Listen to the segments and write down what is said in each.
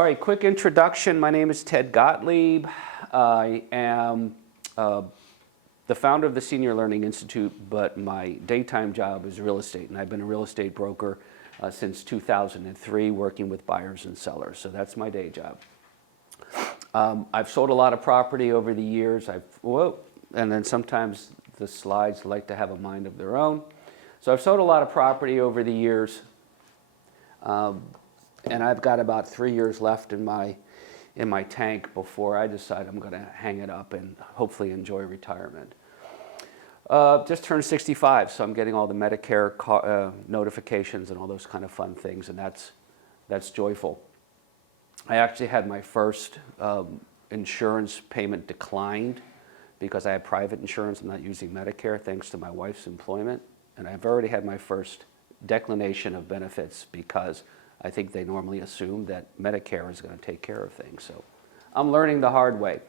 All right, quick introduction. My name is Ted Gottlieb. I am the founder of the Senior Learning Institute, but my daytime job is real estate, and I've been a real estate broker since 2003, working with buyers and sellers. So that's my day job. I've sold a lot of property over the years. And then sometimes the slides like to have a mind of their own. So I've sold a lot of property over the years, and I've got about 3 years left in my tank before I decide I'm going to hang it up and hopefully enjoy retirement. Just turned 65, so I'm getting all the Medicare notifications and all those kind of fun things, and that's joyful. I actually had my first insurance payment declined because I have private insurance. I'm not using Medicare thanks to my wife's employment, and I've already had my first declination of benefits because I think they normally assume that Medicare is going to take care of things. So I'm learning the hard way.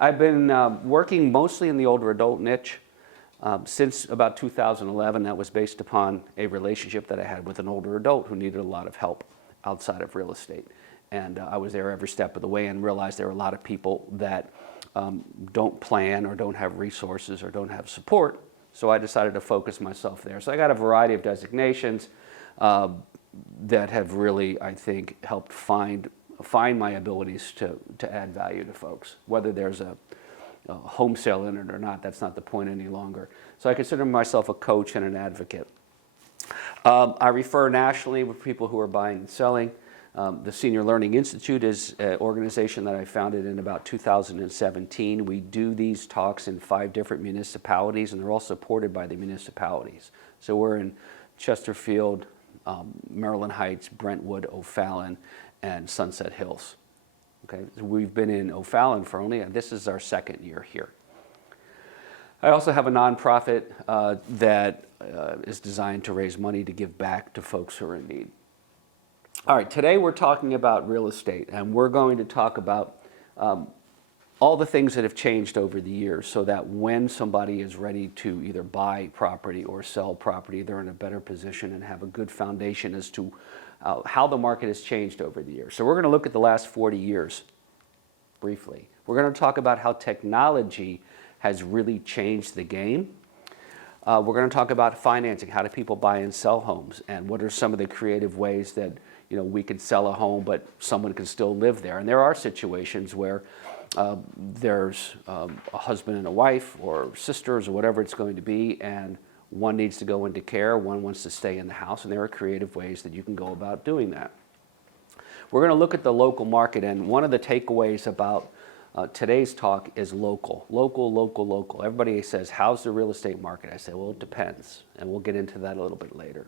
I've been working mostly in the older adult niche since about 2011. That was based upon a relationship that I had with an older adult who needed a lot of help outside of real estate. And I was there every step of the way and realized there are a lot of people that don't plan or don't have resources or don't have support. So I decided to focus myself there. So I got a variety of designations that have really, I think, helped find my abilities to add value to folks. Whether there's a home sale in it or not, that's not the point any longer. So I consider myself a coach and an advocate. I refer nationally with people who are buying and selling. The Senior Learning Institute is an organization that I founded in about 2017. We do these talks in 5 different municipalities, and they're all supported by the municipalities. So we're in Chesterfield, Maryland Heights, Brentwood, O'Fallon, and Sunset Hills. Okay, so we've been in O'Fallon for this is our 2nd year here. I also have a nonprofit that is designed to raise money to give back to folks who are in need. All right, today we're talking about real estate, and we're going to talk about all the things that have changed over the years so that when somebody is ready to either buy property or sell property, they're in a better position and have a good foundation as to how the market has changed over the years. So we're going to look at the last 40 years briefly. We're going to talk about how technology has really changed the game. We're going to talk about financing. How do people buy and sell homes, and what are some of the creative ways that we can sell a home but someone can still live there. And there are situations where there's a husband and a wife or sisters or whatever it's going to be, and one needs to go into care, one wants to stay in the house, and there are creative ways that you can go about doing that. We're going to look at the local market, and one of the takeaways about today's talk is local. Local, local, local. Everybody says, how's the real estate market? I say, well, it depends, and we'll get into that a little bit later.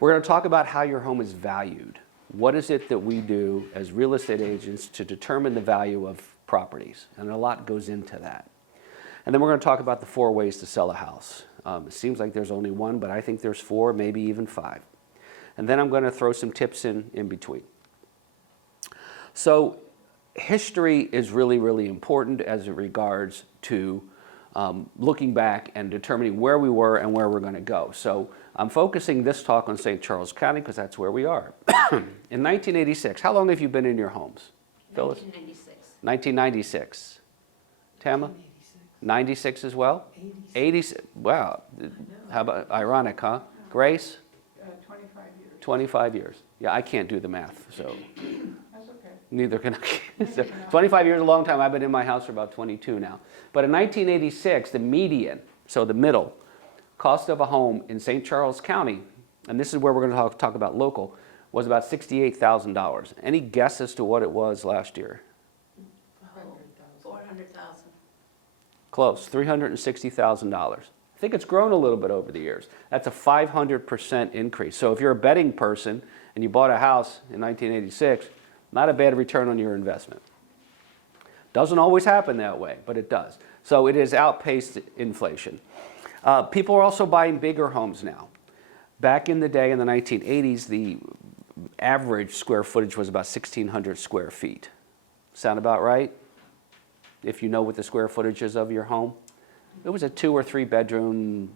We're going to talk about how your home is valued. What is it that we do as real estate agents to determine the value of properties? And a lot goes into that. And then we're going to talk about the 4 ways to sell a house. It seems like there's only 1, but I think there's 4, maybe even 5. And then I'm going to throw some tips in between. So history is really, really important as it regards to looking back and determining where we were and where we're going to go. So I'm focusing this talk on St. Charles County because that's where we are. In 1986, how long have you been in your homes? Phyllis? 1996. 1996. Tama? 96 as well? 86. Wow. How about ironic, huh? Grace? 25 years. 25 years. Yeah, I can't do the math, so That's okay. neither can I. So 25 years is a long time. I've been in my house for about 22 now. But in 1986, the median, so the middle, cost of a home in St. Charles County, and this is where we're going to talk about local, was about $68,000. Any guess as to what it was last year? 400,000. Close, $360,000. I think it's grown a little bit over the years. That's a 500% increase. So if you're a betting person and you bought a house in 1986, not a bad return on your investment. Doesn't always happen that way, but it does. So it has outpaced inflation. People are also buying bigger homes now. Back in the day, in the 1980s, the average square footage was about 1,600 square feet. Sound about right? If you know what the square footage is of your home. It was a 2 or 3 bedroom,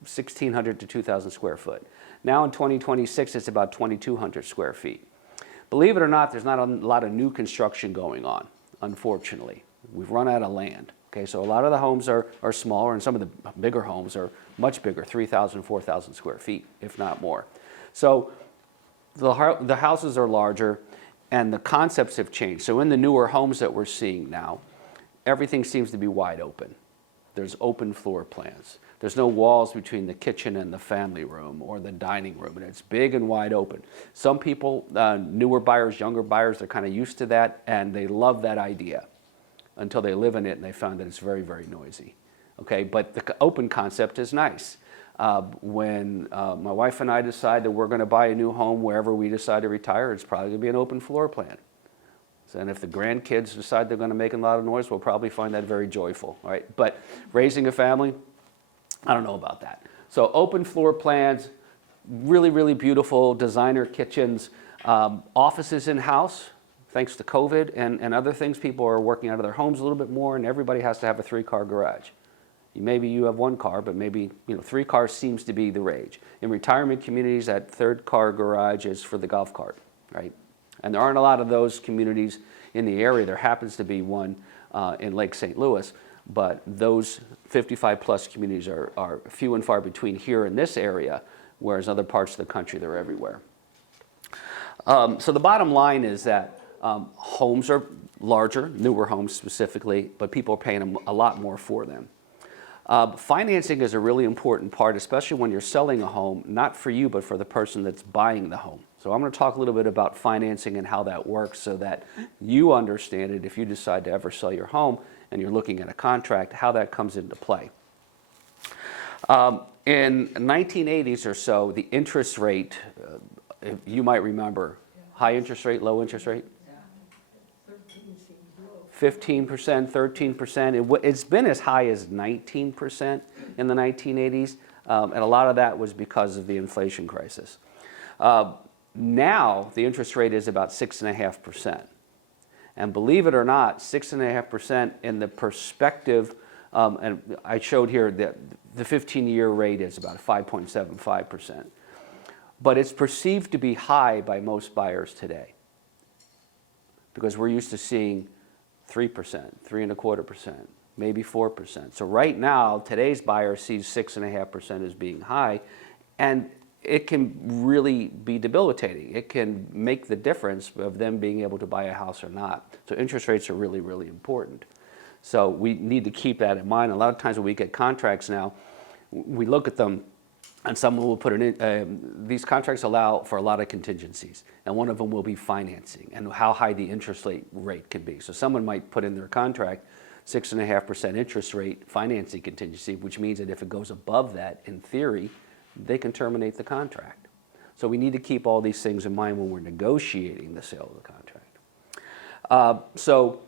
1,600 to 2,000 square foot. Now in 2026, it's about 2,200 square feet. Believe it or not, there's not a lot of new construction going on, unfortunately. We've run out of land. Okay, so a lot of the homes are smaller, and some of the bigger homes are much bigger, 3,000, 4,000 square feet, if not more. So the houses are larger, and the concepts have changed. So in the newer homes that we're seeing now, everything seems to be wide open. There's open floor plans. There's no walls between the kitchen and the family room or the dining room, and it's big and wide open. Some people, newer buyers, younger buyers, they're kind of used to that, and they love that idea until they live in it and they found that it's very, very noisy. Okay, but the open concept is nice. When my wife and I decide that we're going to buy a new home wherever we decide to retire, it's probably going to be an open floor plan. And if the grandkids decide they're going to make a lot of noise, we'll probably find that very joyful, all right? But raising a family, I don't know about that. So open floor plans, really, really beautiful designer kitchens, offices in-house. Thanks to COVID and other things, people are working out of their homes a little bit more, and everybody has to have a 3-car garage. Maybe you have 1 car, but maybe 3 cars seems to be the rage. In retirement communities, that 3rd car garage is for the golf cart, right? And there aren't a lot of those communities in the area. There happens to be one in Lake St. Louis, but those 55-plus communities are few and far between here in this area, whereas other parts of the country, they're everywhere. So the bottom line is that homes are larger, newer homes specifically, but people are paying a lot more for them. Financing is a really important part, especially when you're selling a home, not for you, but for the person that's buying the home. So I'm going to talk a little bit about financing and how that works so that you understand it if you decide to ever sell your home and you're looking at a contract, how that comes into play. In 1980s or so, the interest rate, you might remember, high interest rate, low interest rate? 15%, 13%. It's been as high as 19% in the 1980s, and a lot of that was because of the inflation crisis. Now, the interest rate is about 6.5%. And believe it or not, 6.5% in the perspective, and I showed here that the 15-year rate is about 5.75%. But it's perceived to be high by most buyers today because we're used to seeing 3%, 3.25%, maybe 4%. So right now, today's buyer sees 6.5% as being high, and it can really be debilitating. It can make the difference of them being able to buy a house or not. So interest rates are really, really important. So we need to keep that in mind. A lot of times when we get contracts now, we look at them and someone will put it in, these contracts allow for a lot of contingencies, and one of them will be financing and how high the interest rate can be. So someone might put in their contract 6.5% interest rate financing contingency, which means that if it goes above that, in theory, they can terminate the contract. So we need to keep all these things in mind when we're negotiating the sale of the contract. So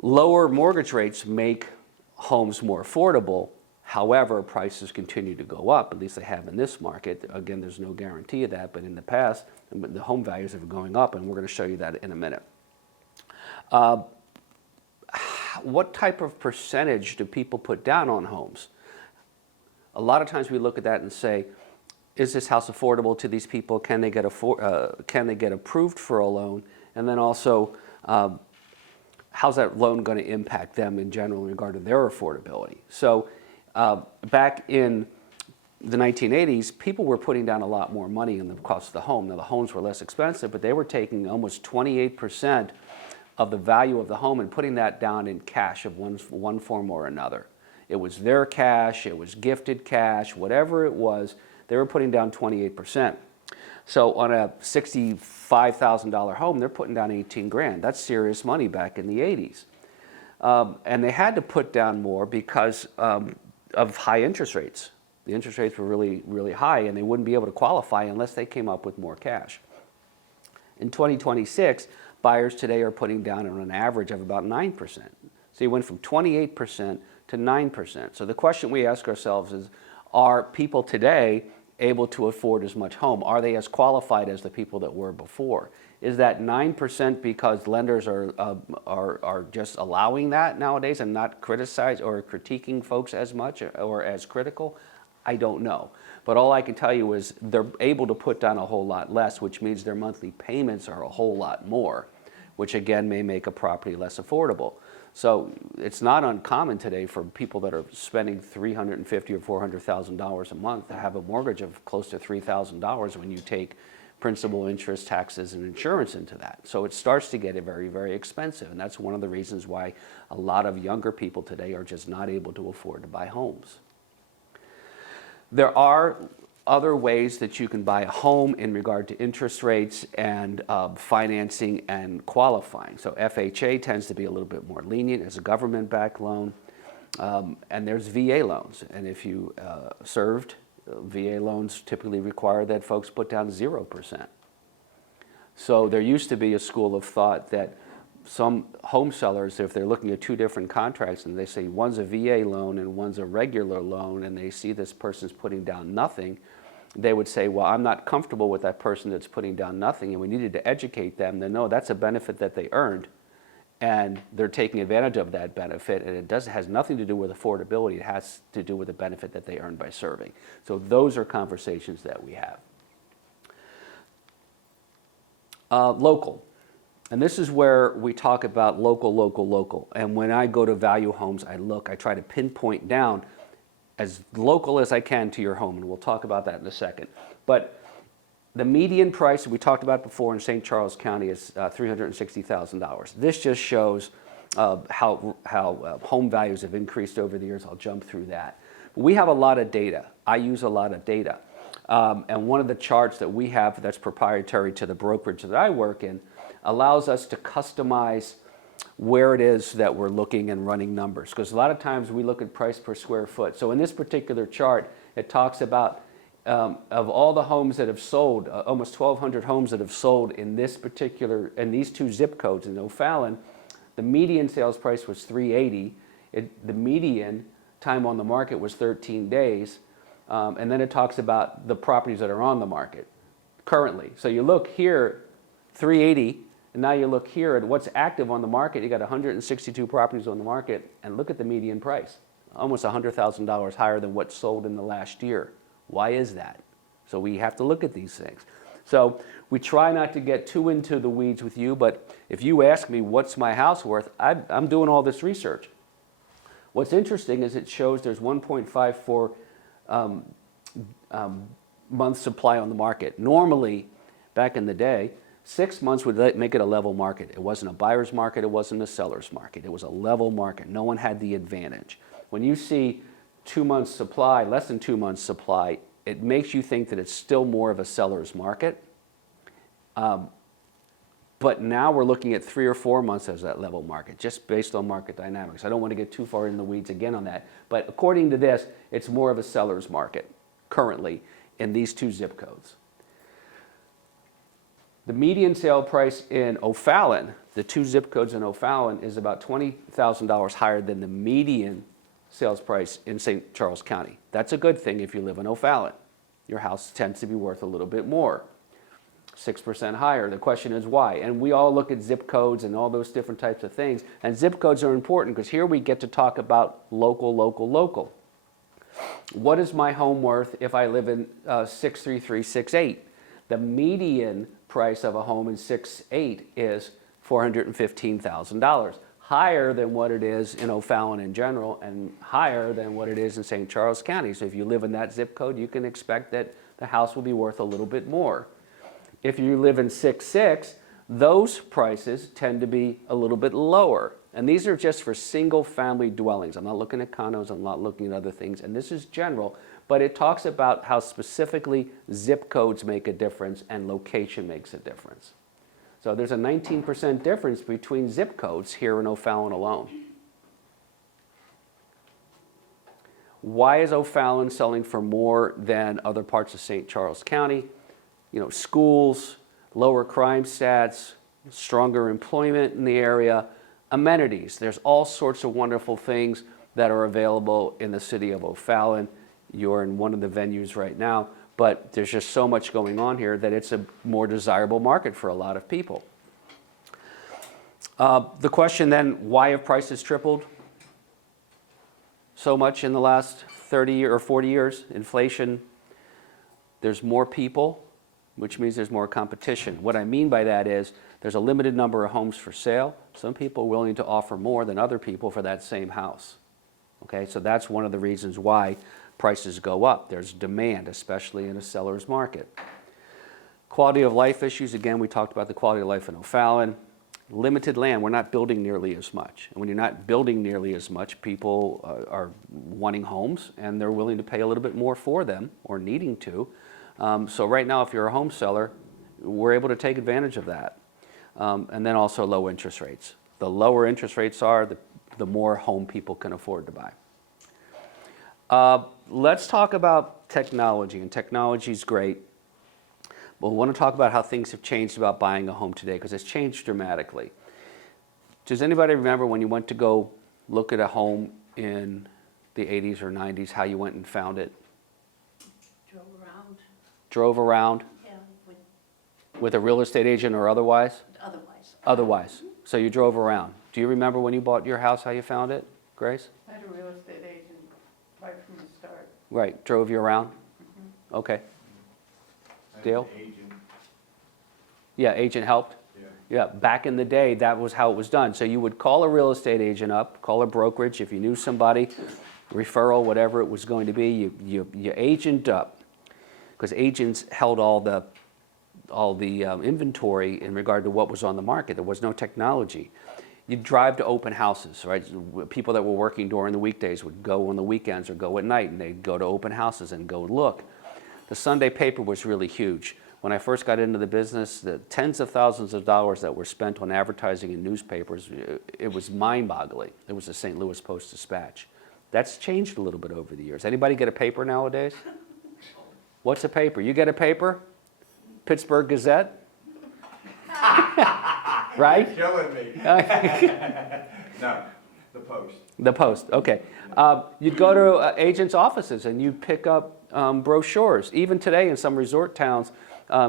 lower mortgage rates make homes more affordable. However, prices continue to go up, at least they have in this market. Again, there's no guarantee of that, but in the past, the home values have been going up, and we're going to show you that in a minute. What type of percentage do people put down on homes? A lot of times we look at that and say, is this house affordable to these people? Can they get approved for a loan? And then also, how's that loan going to impact them in general in regard to their affordability? So back in the 1980s, people were putting down a lot more money in the cost of the home. Now, the homes were less expensive, but they were taking almost 28% of the value of the home and putting that down in cash of one form or another. It was their cash, it was gifted cash, whatever it was, they were putting down 28%. So on a $65,000 home, they're putting down 18 grand. That's serious money back in the 80s. And they had to put down more because of high interest rates. The interest rates were really, really high, and they wouldn't be able to qualify unless they came up with more cash. In 2026, buyers today are putting down on an average of about 9%. So you went from 28% to 9%. So the question we ask ourselves is, are people today able to afford as much home? Are they as qualified as the people that were before? Is that 9% because lenders are just allowing that nowadays and not criticize or critiquing folks as much or as critical? I don't know. But all I can tell you is they're able to put down a whole lot less, which means their monthly payments are a whole lot more, which again may make a property less affordable. So it's not uncommon today for people that are spending $350,000 or $400,000 a month to have a mortgage of close to $3,000 when you take principal, interest, taxes, and insurance into that. So it starts to get very, very expensive, and that's one of the reasons why a lot of younger people today are just not able to afford to buy homes. There are other ways that you can buy a home in regard to interest rates and financing and qualifying. So FHA tends to be a little bit more lenient as a government-backed loan, and there's VA loans. And if you served, VA loans typically require that folks put down 0%. So there used to be a school of thought that some home sellers, if they're looking at two different contracts and they say one's a VA loan and one's a regular loan, and they see this person's putting down nothing, they would say, well, I'm not comfortable with that person that's putting down nothing, and we needed to educate them that no, that's a benefit that they earned, and they're taking advantage of that benefit, and it has nothing to do with affordability. It has to do with the benefit that they earned by serving. So those are conversations that we have. Local. And this is where we talk about local, local, local. And when I go to value homes, I try to pinpoint down as local as I can to your home, and we'll talk about that in a second. But the median price we talked about before in St. Charles County is $360,000. This just shows how home values have increased over the years. I'll jump through that. But we have a lot of data. I use a lot of data. And one of the charts that we have that's proprietary to the brokerage that I work in allows us to customize where it is that we're looking and running numbers. Because a lot of times we look at price per square foot. So in this particular chart, it talks about of all the homes that have sold, almost 1,200 homes that have sold in these two zip codes in O'Fallon, the median sales price was $380. The median time on the market was 13 days. And then it talks about the properties that are on the market currently. So you look here, 380. And now you look here at what's active on the market. You got 162 properties on the market, and look at the median price, almost $100,000 higher than what's sold in the last year. Why is that? So we have to look at these things. So we try not to get too into the weeds with you, but if you ask me what's my house worth, I'm doing all this research. What's interesting is it shows there's 1.54 month supply on the market. Normally, back in the day, 6 months would make it a level market. It wasn't a buyer's market, it wasn't a seller's market. It was a level market. No one had the advantage. When you see 2 months supply, less than 2 months supply, it makes you think that it's still more of a seller's market. But now we're looking at 3 or 4 months as that level market, just based on market dynamics. I don't want to get too far in the weeds again on that. But according to this, it's more of a seller's market currently in these two zip codes. The median sale price in O'Fallon, the two zip codes in O'Fallon, is about $20,000 higher than the median sales price in St. Charles County. That's a good thing if you live in O'Fallon. Your house tends to be worth a little bit more, 6% higher. The question is why? And we all look at zip codes and all those different types of things. And zip codes are important because here we get to talk about local, local, local. What is my home worth if I live in 63368? The median price of a home in 68 is $415,000, higher than what it is in O'Fallon in general and higher than what it is in St. Charles County. So if you live in that zip code, you can expect that the house will be worth a little bit more. If you live in 66, those prices tend to be a little bit lower. And these are just for single family dwellings. I'm not looking at condos, I'm not looking at other things, and this is general, but it talks about how specifically zip codes make a difference and location makes a difference. So there's a 19% difference between zip codes here in O'Fallon alone. Why is O'Fallon selling for more than other parts of St. Charles County? You know, schools, lower crime stats, stronger employment in the area, amenities. There's all sorts of wonderful things that are available in the city of O'Fallon. You're in one of the venues right now, but there's just so much going on here that it's a more desirable market for a lot of people. The question then, why have prices tripled so much in the last 30 or 40 years, inflation, there's more people, which means there's more competition. What I mean by that is there's a limited number of homes for sale. Some people are willing to offer more than other people for that same house. Okay, so that's one of the reasons why prices go up. There's demand, especially in a seller's market. Quality of life issues, again, we talked about the quality of life in O'Fallon. Limited land, we're not building nearly as much. And when you're not building nearly as much, people are wanting homes and they're willing to pay a little bit more for them or needing to. So right now, if you're a home seller, we're able to take advantage of that. And then also low interest rates. The lower interest rates are, the more home people can afford to buy. Let's talk about technology, and technology is great. But we want to talk about how things have changed about buying a home today, because it's changed dramatically. Does anybody remember when you went to go look at a home in the 80s or 90s, how you went and found it? Drove around, Drove around yeah, with a real estate agent or otherwise? otherwise. Otherwise. So you drove around. Do you remember when you bought your house, how you found it, Grace? I had a real estate agent right from the start. Right, drove you around? Okay. Dale? Agent, Yeah, agent helped? yeah. Yeah, back in the day, that was how it was done. So you would call a real estate agent up, call a brokerage, if you knew somebody, referral, whatever it was going to be, you agent up. Because agents held all the inventory in regard to what was on the market. There was no technology. You'd drive to open houses, right? People that were working during the weekdays would go on the weekends or go at night, and they'd go to open houses and go look. The Sunday paper was really huge. When I first got into the business, the tens of thousands of dollars that were spent on advertising in newspapers, it was mind-boggling. It was the St. Louis Post-Dispatch. That's changed a little bit over the years. Anybody get a paper nowadays? What's a paper? You get a paper? Pittsburgh Gazette? Right? Killing me. No, the Post. The Post, okay. You'd go to agents' offices and you'd pick up brochures. Even today in some resort towns,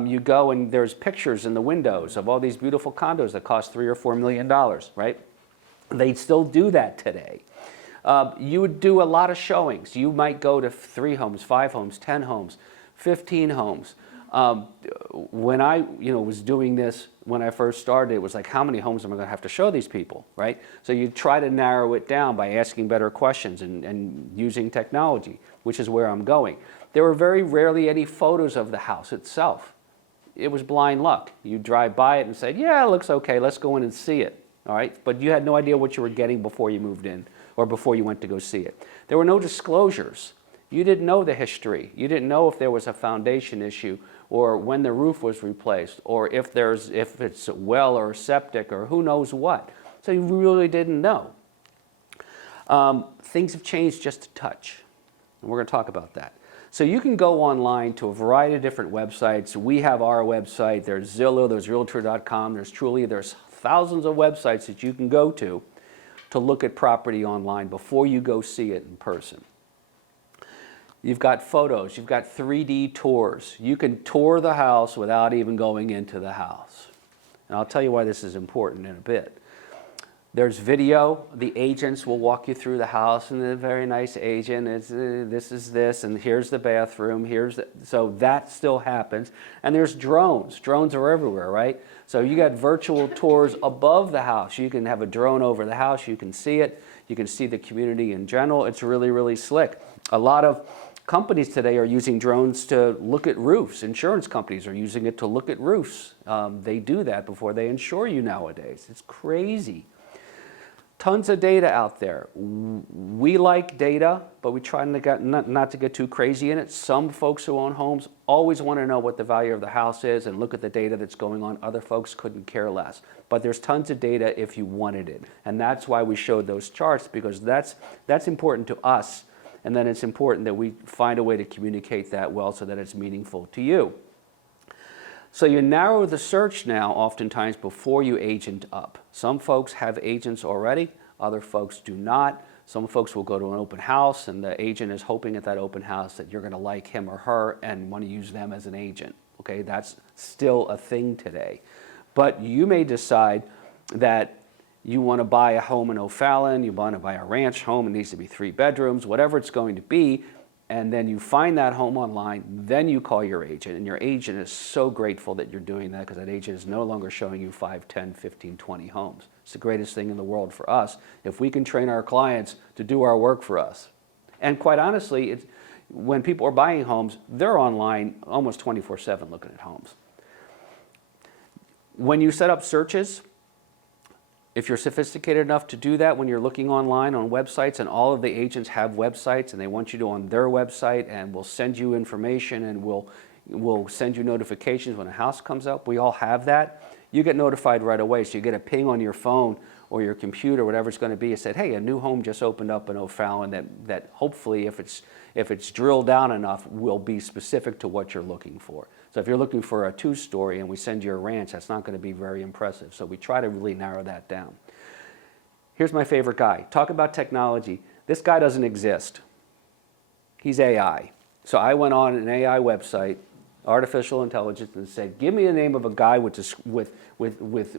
you go and there's pictures in the windows of all these beautiful condos that cost $3 or $4 million, right? They still do that today. You would do a lot of showings. You might go to 3 homes, 5 homes, 10 homes, 15 homes. When I was doing this, when I first started, it was like, how many homes am I going to have to show these people, right? So you try to narrow it down by asking better questions and using technology, which is where I'm going. There were very rarely any photos of the house itself. It was blind luck. You drive by it and say, yeah, it looks okay, let's go in and see it, all right? But you had no idea what you were getting before you moved in or before you went to go see it. There were no disclosures. You didn't know the history. You didn't know if there was a foundation issue or when the roof was replaced or if it's a well or a septic or who knows what. So you really didn't know. Things have changed just a touch, and we're going to talk about that. So you can go online to a variety of different websites. We have our website. There's Zillow, there's Realtor.com, there's Truly. There's thousands of websites that you can go to look at property online before you go see it in person. You've got photos, you've got 3D tours. You can tour the house without even going into the house. And I'll tell you why this is important in a bit. There's video. The agents will walk you through the house, and the very nice agent is, this is this, and here's the bathroom, so that still happens. And there's drones. Drones are everywhere, right? So you got virtual tours above the house. You can have a drone over the house, you can see it, you can see the community in general. It's really, really slick. A lot of companies today are using drones to look at roofs. Insurance companies are using it to look at roofs. They do that before they insure you nowadays. It's crazy. Tons of data out there. We like data, but we try not to get too crazy in it. Some folks who own homes always want to know what the value of the house is and look at the data that's going on. Other folks couldn't care less. But there's tons of data if you wanted it. And that's why we showed those charts, because that's important to us. And then it's important that we find a way to communicate that well so that it's meaningful to you. So you narrow the search now oftentimes before you agent up. Some folks have agents already, other folks do not. Some folks will go to an open house and the agent is hoping at that open house that you're going to like him or her and want to use them as an agent. Okay, that's still a thing today. But you may decide that you want to buy a home in O'Fallon, you want to buy a ranch home, it needs to be 3 bedrooms, whatever it's going to be, and then you find that home online, then you call your agent, and your agent is so grateful that you're doing that because that agent is no longer showing you 5, 10, 15, 20 homes. It's the greatest thing in the world for us if we can train our clients to do our work for us. And quite honestly, when people are buying homes, they're online almost 24/7 looking at homes. When you set up searches, if you're sophisticated enough to do that when you're looking online on websites, and all of the agents have websites and they want you to on their website, and we'll send you information and we'll send you notifications when a house comes up, we all have that. You get notified right away, so you get a ping on your phone or your computer, whatever it's going to be. It said, hey, a new home just opened up in O'Fallon that hopefully, if it's drilled down enough, will be specific to what you're looking for. So if you're looking for a 2-story and we send you a ranch, that's not going to be very impressive. So we try to really narrow that down. Here's my favorite guy. Talk about technology. This guy doesn't exist. He's AI. So I went on an AI website, artificial intelligence, and said, give me the name of a guy with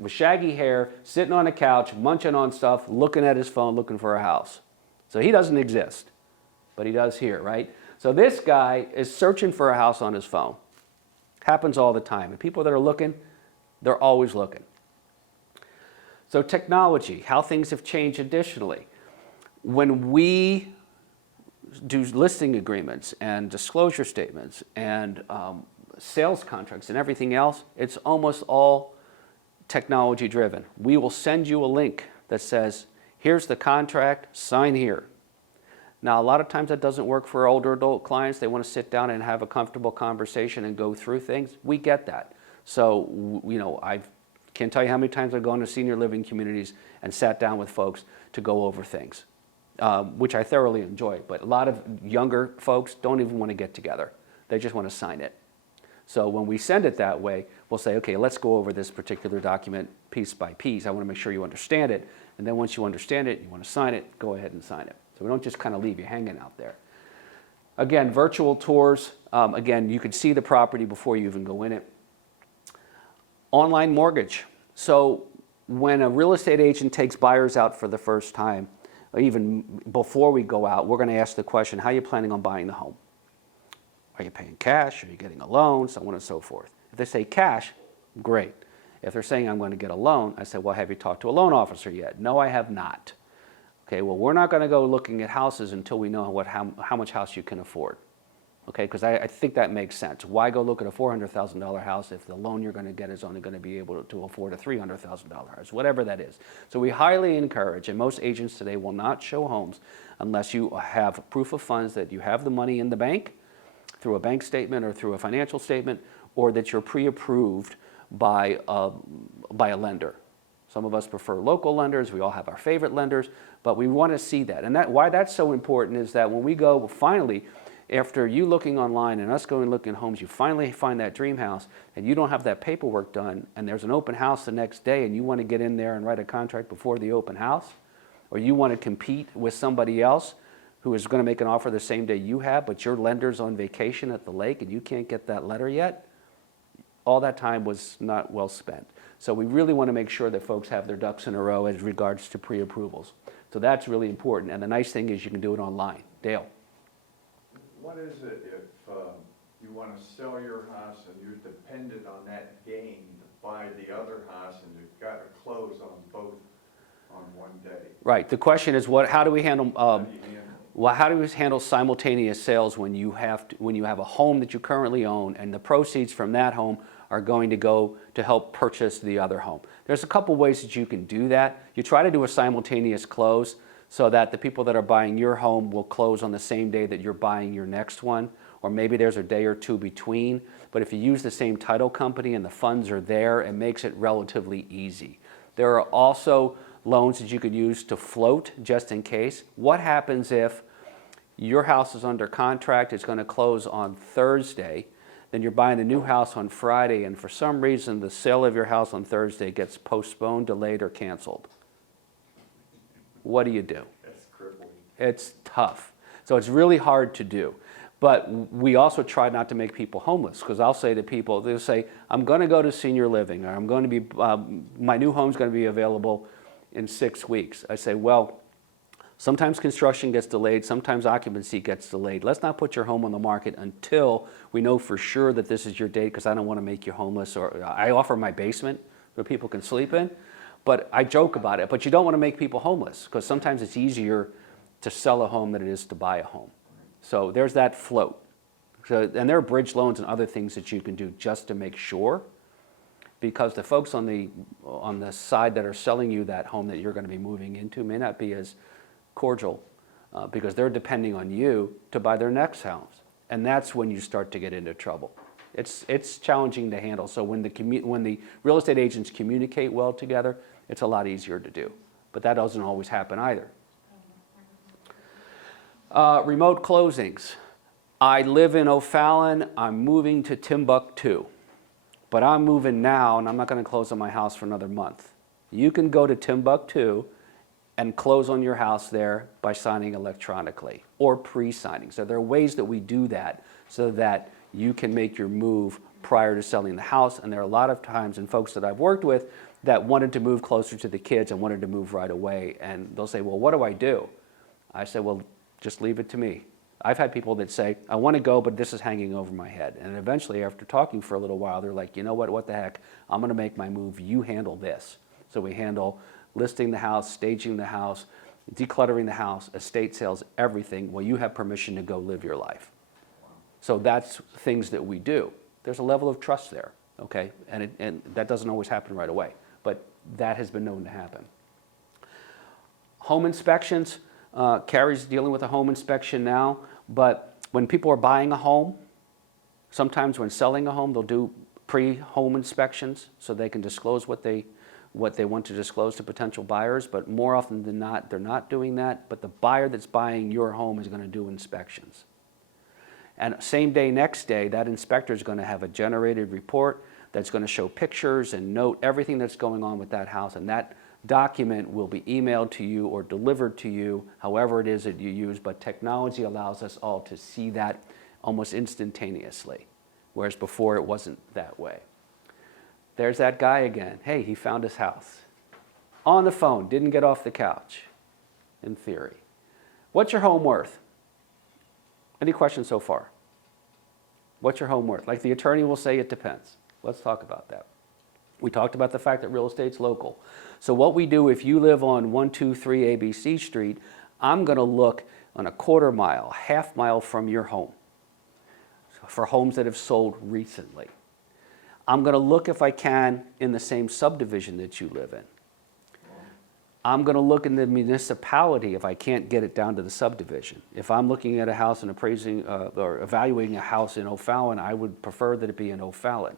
shaggy hair, sitting on a couch, munching on stuff, looking at his phone, looking for a house. So he doesn't exist, but he does here, right? So this guy is searching for a house on his phone. Happens all the time. And people that are looking, they're always looking. So technology, how things have changed additionally. When we do listing agreements and disclosure statements and sales contracts and everything else, it's almost all technology driven. We will send you a link that says, here's the contract, sign here. Now, a lot of times that doesn't work for older adult clients. They want to sit down and have a comfortable conversation and go through things. We get that. So, you know, I can't tell you how many times I've gone to senior living communities and sat down with folks to go over things, which I thoroughly enjoy. But a lot of younger folks don't even want to get together. They just want to sign it. So when we send it that way, we'll say, okay, let's go over this particular document piece by piece. I want to make sure you understand it. And then once you understand it, you want to sign it, go ahead and sign it. So we don't just kind of leave you hanging out there. Again, virtual tours. Again, you can see the property before you even go in it. Online mortgage. So when a real estate agent takes buyers out for the first time, or even before we go out, we're going to ask the question, how are you planning on buying the home? Are you paying cash? Are you getting a loan? So on and so forth. If they say cash, great. If they're saying I'm going to get a loan, I say, well, have you talked to a loan officer yet? No, I have not. Okay, well, we're not going to go looking at houses until we know how much house you can afford. Okay, because I think that makes sense. Why go look at a $400,000 house if the loan you're going to get is only going to be able to afford a $300,000 house, whatever that is. So we highly encourage, and most agents today will not show homes unless you have proof of funds that you have the money in the bank through a bank statement or through a financial statement, or that you're pre-approved by a lender. Some of us prefer local lenders. We all have our favorite lenders, but we want to see that. And why that's so important is that when we go, finally, after you looking online and us going looking at homes, you finally find that dream house and you don't have that paperwork done, and there's an open house the next day and you want to get in there and write a contract before the open house, or you want to compete with somebody else who is going to make an offer the same day you have, but your lender's on vacation at the lake and you can't get that letter yet, all that time was not well spent. So we really want to make sure that folks have their ducks in a row as regards to pre-approvals. So that's really important. And the nice thing is you can do it online. Dale. What is it if you want to sell your house and you're dependent on that gain to buy the other house and you've got to close on both on one day? Right. The question is, how do we handle? How do you handle it? Well, how do we handle simultaneous sales when you have a home that you currently own and the proceeds from that home are going to go to help purchase the other home? There's a couple ways that you can do that. You try to do a simultaneous close so that the people that are buying your home will close on the same day that you're buying your next one, or maybe there's a day or two between. But if you use the same title company and the funds are there, it makes it relatively easy. There are also loans that you could use to float just in case. What happens if your house is under contract, it's going to close on Thursday, then you're buying a new house on Friday, and for some reason the sale of your house on Thursday gets postponed, delayed, or canceled? What do you do? That's crippling. It's tough. So it's really hard to do. But we also try not to make people homeless, because I'll say to people, they'll say, I'm going to go to senior living, or I'm going to be, my new home's going to be available in 6 weeks. I say, well, sometimes construction gets delayed, sometimes occupancy gets delayed. Let's not put your home on the market until we know for sure that this is your date, because I don't want to make you homeless. Or I offer my basement where people can sleep in, but I joke about it. But you don't want to make people homeless, because sometimes it's easier to sell a home than it is to buy a home. So there's that float. So, and there are bridge loans and other things that you can do just to make sure, because the folks on the side that are selling you that home that you're going to be moving into may not be as cordial, because they're depending on you to buy their next house. And that's when you start to get into trouble. It's challenging to handle. So when the real estate agents communicate well together, it's a lot easier to do. But that doesn't always happen either. Remote closings. I live in O'Fallon. I'm moving to Timbuktu. But I'm moving now, and I'm not going to close on my house for another month. You can go to Timbuktu and close on your house there by signing electronically or pre-signing. So there are ways that we do that so that you can make your move prior to selling the house. And there are a lot of times, and folks that I've worked with that wanted to move closer to the kids and wanted to move right away. And they'll say, well, what do I do? I say, well, just leave it to me. I've had people that say, I want to go, but this is hanging over my head. And eventually, after talking for a little while, they're like, you know what the heck? I'm going to make my move. You handle this. So we handle listing the house, staging the house, decluttering the house, estate sales, everything. Well, you have permission to go live your life. So that's things that we do. There's a level of trust there, okay? And that doesn't always happen right away, but that has been known to happen. Home inspections. Carrie's dealing with a home inspection now, but when people are buying a home, sometimes when selling a home, they'll do pre-home inspections so they can disclose what they want to disclose to potential buyers, but more often than not, they're not doing that, but the buyer that's buying your home is going to do inspections. And same day, next day, that inspector is going to have a generated report that's going to show pictures and note everything that's going on with that house, and that document will be emailed to you or delivered to you, however it is that you use, but technology allows us all to see that almost instantaneously, whereas before it wasn't that way. There's that guy again. Hey, he found his house. On the phone, didn't get off the couch, in theory. What's your home worth? Any questions so far? What's your home worth? Like the attorney will say, it depends. Let's talk about that. We talked about the fact that real estate's local. So what we do, if you live on 123 ABC Street, I'm going to look on a quarter mile, half mile from your home for homes that have sold recently. I'm going to look, if I can, in the same subdivision that you live in. I'm going to look in the municipality if I can't get it down to the subdivision. If I'm looking at a house and appraising or evaluating a house in O'Fallon, I would prefer that it be in O'Fallon.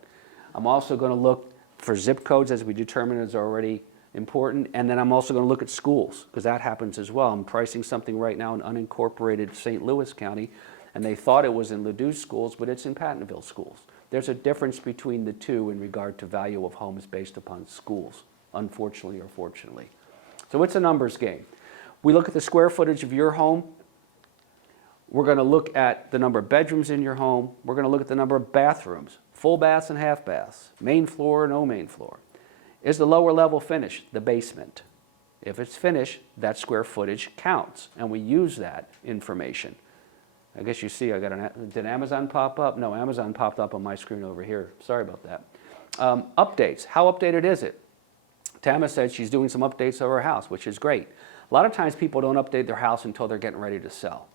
I'm also going to look for zip codes, as we determined is already important, and then I'm also going to look at schools, because that happens as well. I'm pricing something right now in unincorporated St. Louis County, and they thought it was in Ladue schools, but it's in Pattonville schools. There's a difference between the two in regard to value of homes based upon schools, unfortunately or fortunately. So it's a numbers game. We look at the square footage of your home. We're going to look at the number of bedrooms in your home. We're going to look at the number of bathrooms, full baths and half baths, main floor, no main floor. Is the lower level finished? The basement. If it's finished, that square footage counts, and we use that information. I guess you see I got did Amazon pop up? No, Amazon popped up on my screen over here. Sorry about that. Updates. How updated is it? Tama said she's doing some updates of her house, which is great. A lot of times people don't update their house until they're getting ready to sell.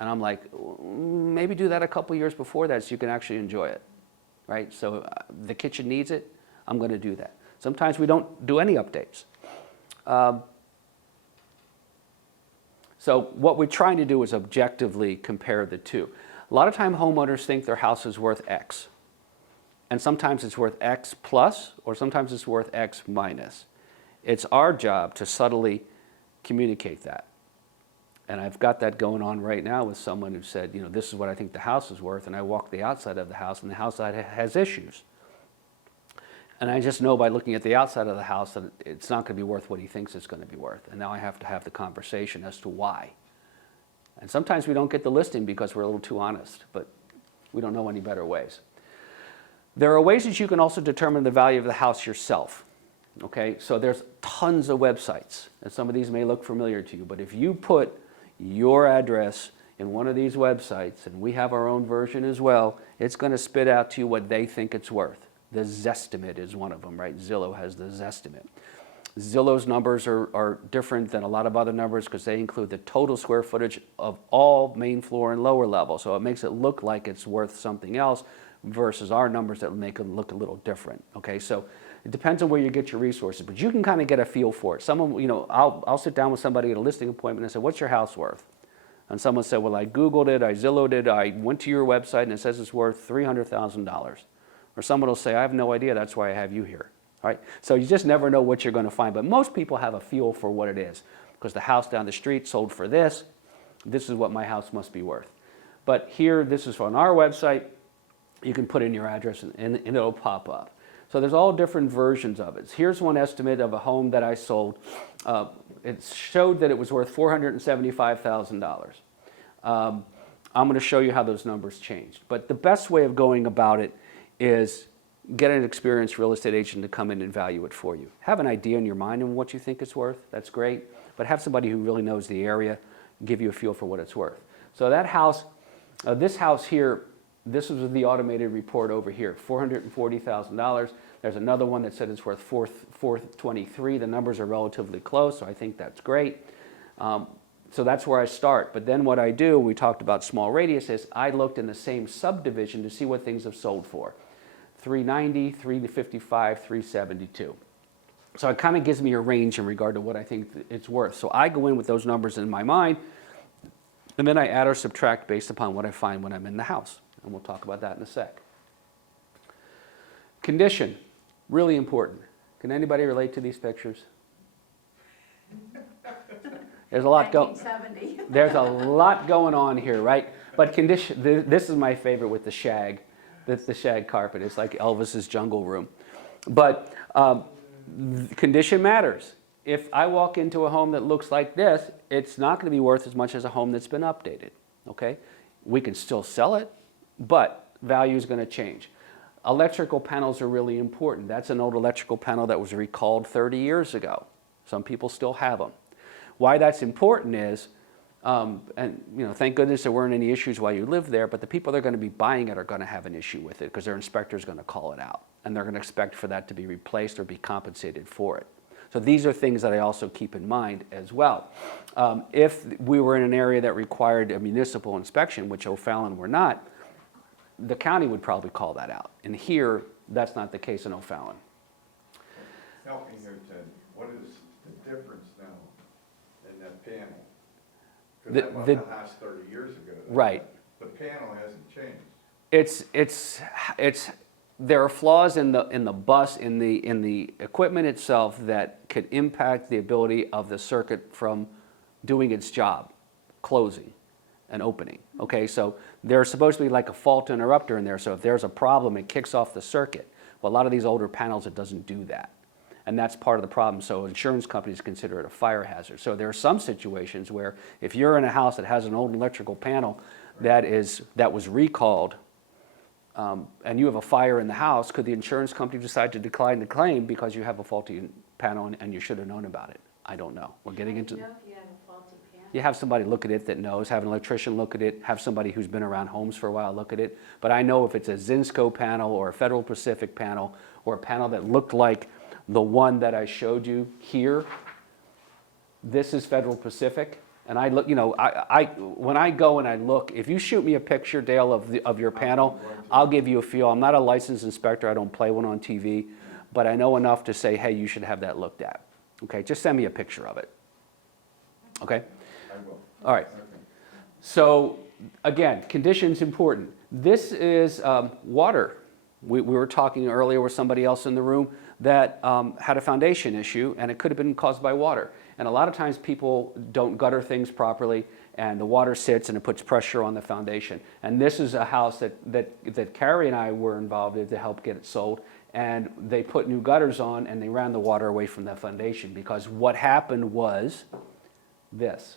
And I'm like, maybe do that a couple years before that so you can actually enjoy it, right? So the kitchen needs it, I'm going to do that. Sometimes we don't do any updates. So what we're trying to do is objectively compare the two. A lot of time homeowners think their house is worth X. And sometimes it's worth X plus, or sometimes it's worth X minus. It's our job to subtly communicate that. And I've got that going on right now with someone who said, you know, this is what I think the house is worth, and I walk the outside of the house, and the house has issues. And I just know by looking at the outside of the house that it's not going to be worth what he thinks it's going to be worth. And now I have to have the conversation as to why. And sometimes we don't get the listing because we're a little too honest, but we don't know any better ways. There are ways that you can also determine the value of the house yourself. Okay, so there's tons of websites, and some of these may look familiar to you, but if you put your address in one of these websites, and we have our own version as well, it's going to spit out to you what they think it's worth. The Zestimate is one of them, right? Zillow has the Zestimate. Zillow's numbers are different than a lot of other numbers because they include the total square footage of all main floor and lower level. So it makes it look like it's worth something else versus our numbers that make them look a little different. Okay, so it depends on where you get your resources, but you can kind of get a feel for it. Someone, I'll sit down with somebody at a listing appointment and say, what's your house worth? And someone said, well, I Googled it, I Zillowed it, I went to your website and it says it's worth $300,000. Or someone will say, I have no idea, that's why I have you here. All right? So you just never know what you're going to find, but most people have a feel for what it is because the house down the street sold for this. This is what my house must be worth. But here, this is on our website. You can put in your address and it'll pop up. So there's all different versions of it. Here's one estimate of a home that I sold. It showed that it was worth $475,000. I'm going to show you how those numbers changed. But the best way of going about it is get an experienced real estate agent to come in and value it for you. Have an idea in your mind of what you think it's worth. That's great. But have somebody who really knows the area give you a feel for what it's worth. So that house, this house here, this was the automated report over here, $440,000. There's another one that said it's worth $423. The numbers are relatively close, so I think that's great. So that's where I start. But then what I do, we talked about small radius, is I looked in the same subdivision to see what things have sold for. 390, 355, 372. So it kind of gives me a range in regard to what I think it's worth. So I go in with those numbers in my mind, and then I add or subtract based upon what I find when I'm in the house. And we'll talk about that in a sec. Condition, really important. Can anybody relate to these pictures? There's a lot There's a lot going on here, right? But condition, this is my favorite with the shag. That's the shag carpet. It's like Elvis's jungle room. But condition matters. If I walk into a home that looks like this, it's not going to be worth as much as a home that's been updated. Okay? We can still sell it, but value is going to change. Electrical panels are really important. That's an old electrical panel that was recalled 30 years ago. Some people still have them. Why that's important is, and thank goodness there weren't any issues while you lived there, but the people that are going to be buying it are going to have an issue with it because their inspector is going to call it out, and they're going to expect for that to be replaced or be compensated for it. So these are things that I also keep in mind as well. If we were in an area that required a municipal inspection, which O'Fallon were not, the county would probably call that out. And here, that's not the case in O'Fallon. Help me here, Ted. What is the difference now in that panel? Because I bought the house 30 years ago. Right. The panel hasn't changed. There are flaws in the bus, in the equipment itself that could impact the ability of the circuit from doing its job, closing and opening. Okay, so there's supposed to be like a fault interrupter in there, so if there's a problem, it kicks off the circuit. Well, a lot of these older panels, it doesn't do that. And that's part of the problem. So insurance companies consider it a fire hazard. So there are some situations where if you're in a house that has an old electrical panel that was recalled, and you have a fire in the house, could the insurance company decide to decline the claim because you have a faulty panel and you should have known about it? I don't know. We're getting into... You know if you have a faulty panel? You have somebody look at it that knows, have an electrician look at it, have somebody who's been around homes for a while look at it. But I know if it's a Zinsco panel or a Federal Pacific panel or a panel that looked like the one that I showed you here, this is Federal Pacific. And I look, when I go and I look, if you shoot me a picture, Dale, of your panel, I'll give you a feel. I'm not a licensed inspector. I don't play one on TV. But I know enough to say, hey, you should have that looked at. Okay, just send me a picture of it. Okay? I will. All right. Okay. So, again, conditions important. This is water. We were talking earlier with somebody else in the room that had a foundation issue, and it could have been caused by water. And a lot of times people don't gutter things properly, and the water sits and it puts pressure on the foundation. And this is a house that Carrie and I were involved in to help get it sold. And they put new gutters on, and they ran the water away from the foundation because what happened was this.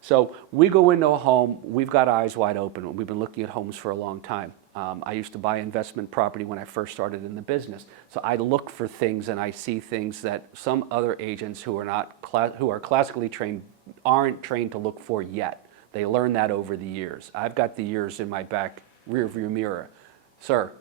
So we go into a home, we've got eyes wide open. We've been looking at homes for a long time. I used to buy investment property when I first started in the business. So I look for things and I see things that some other agents who are not who are classically trained aren't trained to look for yet. They learn that over the years. I've got the years in my back rear view mirror. Sir?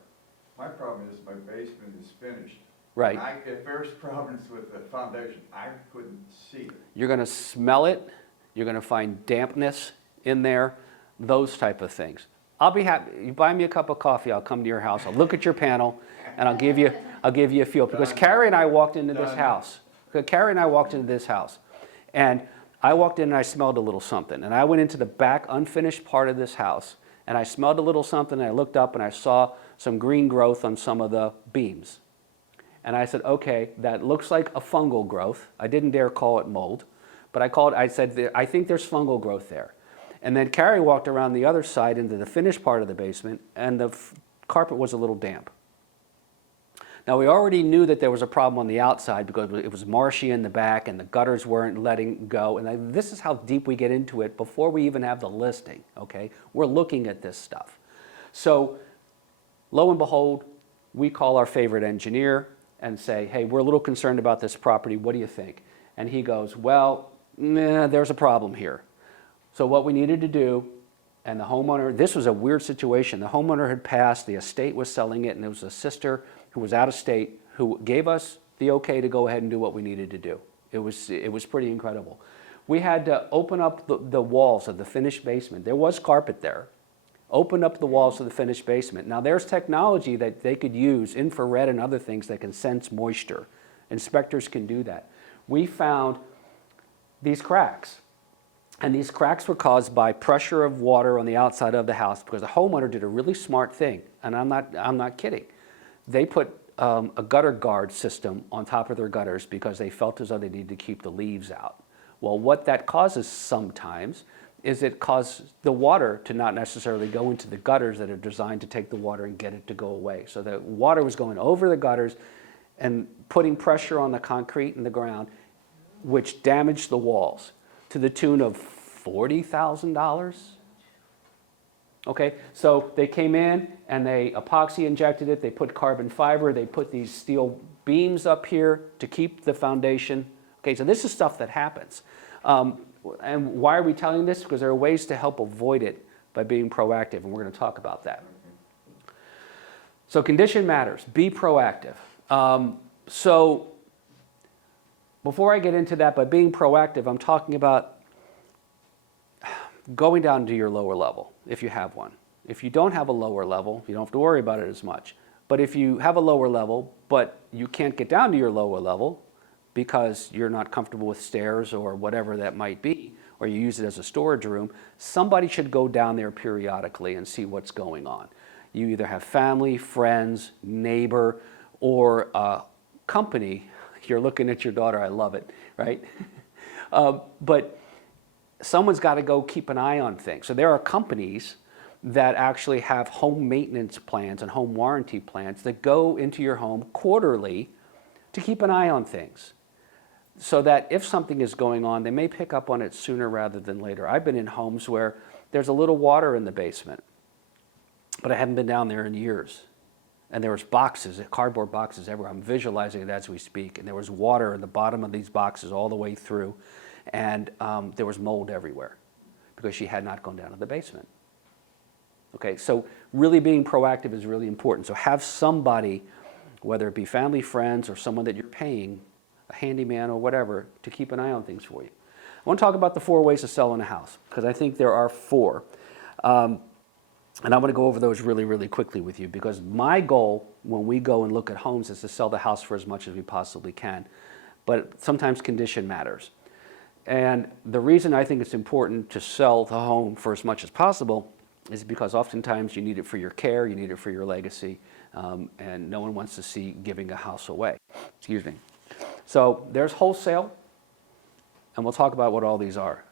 My problem is my basement is finished. Right. And if there's problems with the foundation, I couldn't see it. You're going to smell it. You're going to find dampness in there, those type of things. I'll be happy. You buy me a cup of coffee, I'll come to your house. I'll look at your panel, and I'll give you a feel. Because Carrie and I walked into this house. Carrie and I walked into this house, and I walked in and I smelled a little something. And I went into the back unfinished part of this house, and I smelled a little something. And I looked up and I saw some green growth on some of the beams. And I said, okay, that looks like a fungal growth. I didn't dare call it mold, but I said, I think there's fungal growth there. And then Carrie walked around the other side into the finished part of the basement, and the carpet was a little damp. Now, we already knew that there was a problem on the outside because it was marshy in the back and the gutters weren't letting go. And this is how deep we get into it before we even have the listing, okay? We're looking at this stuff. So, lo and behold, we call our favorite engineer and say, hey, we're a little concerned about this property. What do you think? And he goes, well, nah, there's a problem here. So what we needed to do, and the homeowner, this was a weird situation. The homeowner had passed, the estate was selling it, and there was a sister who was out of state who gave us the okay to go ahead and do what we needed to do. It was pretty incredible. We had to open up the walls of the finished basement. There was carpet there. Open up the walls of the finished basement. Now there's technology that they could use, infrared and other things that can sense moisture. Inspectors can do that. We found these cracks. And these cracks were caused by pressure of water on the outside of the house because the homeowner did a really smart thing, and I'm not kidding. They put a gutter guard system on top of their gutters because they felt as though they needed to keep the leaves out. Well, what that causes sometimes is it causes the water to not necessarily go into the gutters that are designed to take the water and get it to go away. So the water was going over the gutters and putting pressure on the concrete and the ground, which damaged the walls to the tune of $40,000. Okay, so they came in and they epoxy injected it, they put carbon fiber, they put these steel beams up here to keep the foundation. Okay, so this is stuff that happens. And why are we telling this? Because there are ways to help avoid it by being proactive, and we're going to talk about that. So condition matters, be proactive. So before I get into that, by being proactive, I'm talking about going down to your lower level, if you have one. If you don't have a lower level, you don't have to worry about it as much. But if you have a lower level, but you can't get down to your lower level because you're not comfortable with stairs or whatever that might be, or you use it as a storage room, somebody should go down there periodically and see what's going on. You either have family, friends, neighbor, or a company. You're looking at your daughter, I love it, right? But someone's got to go keep an eye on things. So there are companies that actually have home maintenance plans and home warranty plans that go into your home quarterly to keep an eye on things. So that if something is going on, they may pick up on it sooner rather than later. I've been in homes where there's a little water in the basement, but I haven't been down there in years. And there was boxes, cardboard boxes everywhere. I'm visualizing it as we speak. And there was water in the bottom of these boxes all the way through. And there was mold everywhere because she had not gone down to the basement. Okay, so really being proactive is really important. So have somebody, whether it be family, friends, or someone that you're paying, a handyman or whatever, to keep an eye on things for you. I want to talk about the 4 ways of selling a house because I think there are 4. And I'm going to go over those really, really quickly with you because my goal when we go and look at homes is to sell the house for as much as we possibly can. But sometimes condition matters. And the reason I think it's important to sell the home for as much as possible is because oftentimes you need it for your care, you need it for your legacy, and no one wants to see giving a house away. Excuse me. So there's wholesale, and we'll talk about what all these are.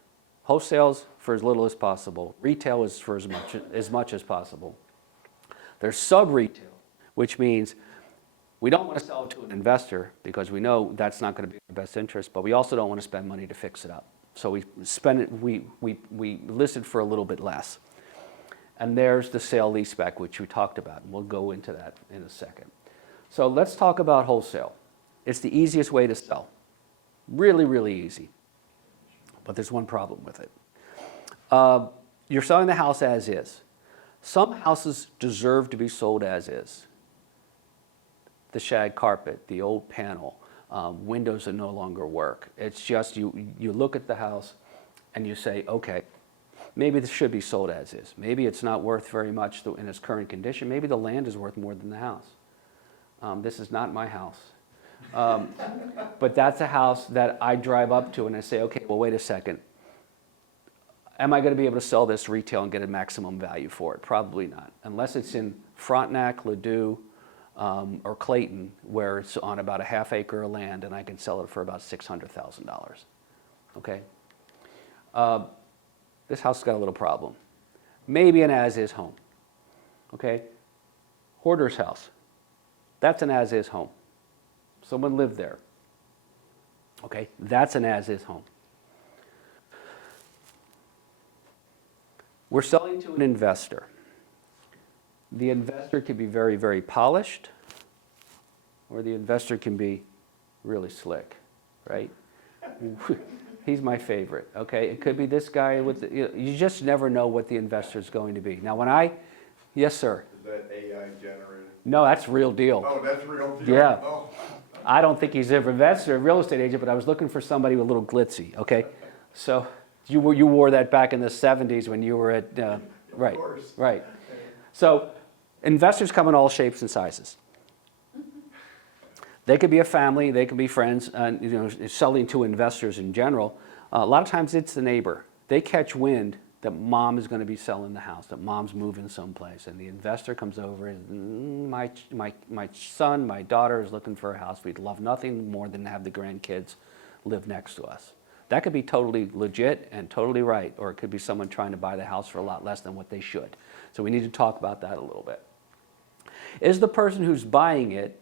Wholesale's for as little as possible. Retail is for as much as possible. There's sub-retail, which means we don't want to sell it to an investor because we know that's not going to be in our best interest, but we also don't want to spend money to fix it up. So we spend it, we list it for a little bit less. And there's the sale leaseback, which we talked about, and we'll go into that in a second. So let's talk about wholesale. It's the easiest way to sell. Really, really easy. But there's one problem with it. You're selling the house as is. Some houses deserve to be sold as is. The shag carpet, the old panel, windows that no longer work. It's just you look at the house and you say, okay, maybe this should be sold as is. Maybe it's not worth very much in its current condition. Maybe the land is worth more than the house. This is not my house. But that's a house that I drive up to and I say, okay, well, wait a second. Am I going to be able to sell this retail and get a maximum value for it? Probably not. Unless it's in Frontenac, Ladue, or Clayton, where it's on about a half acre of land and I can sell it for about $600,000. Okay? This house has got a little problem. Maybe an as-is home. Okay? Hoarder's house. That's an as-is home. Someone lived there. Okay? That's an as-is home. We're selling to an investor. The investor can be very, very polished, or the investor can be really slick, right? He's my favorite, okay? It could be this guy with the, you just never know what the investor is going to be. Now yes sir. Is that AI generated? No, that's real deal. Oh, that's real deal? Yeah. Oh. I don't think he's an investor, a real estate agent, but I was looking for somebody with a little glitzy, okay? So you wore that back in the 70s when you were at, right, Of course. right. So investors come in all shapes and sizes. They could be a family, they could be friends, and selling to investors in general. A lot of times it's the neighbor. They catch wind that mom is going to be selling the house, that mom's moving someplace, and the investor comes over and my son, my daughter is looking for a house. We'd love nothing more than to have the grandkids live next to us. That could be totally legit and totally right, or it could be someone trying to buy the house for a lot less than what they should. So we need to talk about that a little bit. Is the person who's buying it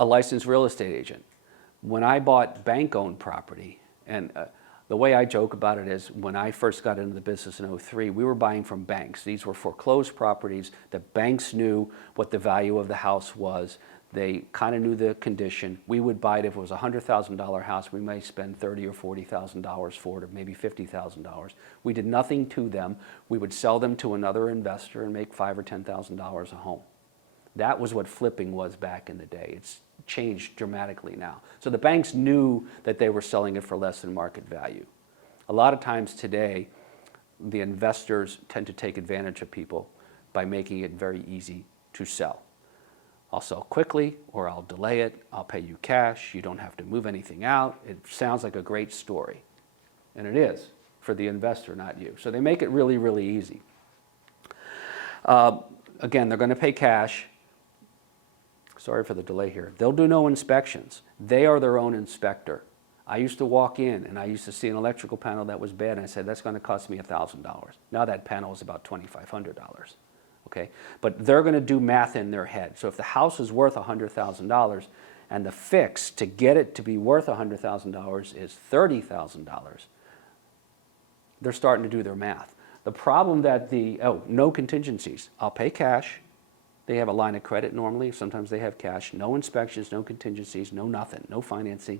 a licensed real estate agent? When I bought bank-owned property, and the way I joke about it is when I first got into the business in 2003, we were buying from banks. These were foreclosed properties. The banks knew what the value of the house was. They kind of knew the condition. We would buy it if it was a $100,000 house. We might spend $30,000 or $40,000 for it, or maybe $50,000. We did nothing to them. We would sell them to another investor and make $5,000 or $10,000 a home. That was what flipping was back in the day. It's changed dramatically now. So the banks knew that they were selling it for less than market value. A lot of times today, the investors tend to take advantage of people by making it very easy to sell. I'll sell quickly, or I'll delay it. I'll pay you cash. You don't have to move anything out. It sounds like a great story. And it is for the investor, not you. So they make it really, really easy. Again, they're going to pay cash. Sorry for the delay here. They'll do no inspections. They are their own inspector. I used to walk in and I used to see an electrical panel that was bad and I said, that's going to cost me $1,000. Now that panel is about $2,500. Okay? But they're going to do math in their head. So if the house is worth $100,000 and the fix to get it to be worth $100,000 is $30,000, they're starting to do their math. The problem that no contingencies. I'll pay cash. They have a line of credit normally. Sometimes they have cash. No inspections, no contingencies, no nothing, no financing.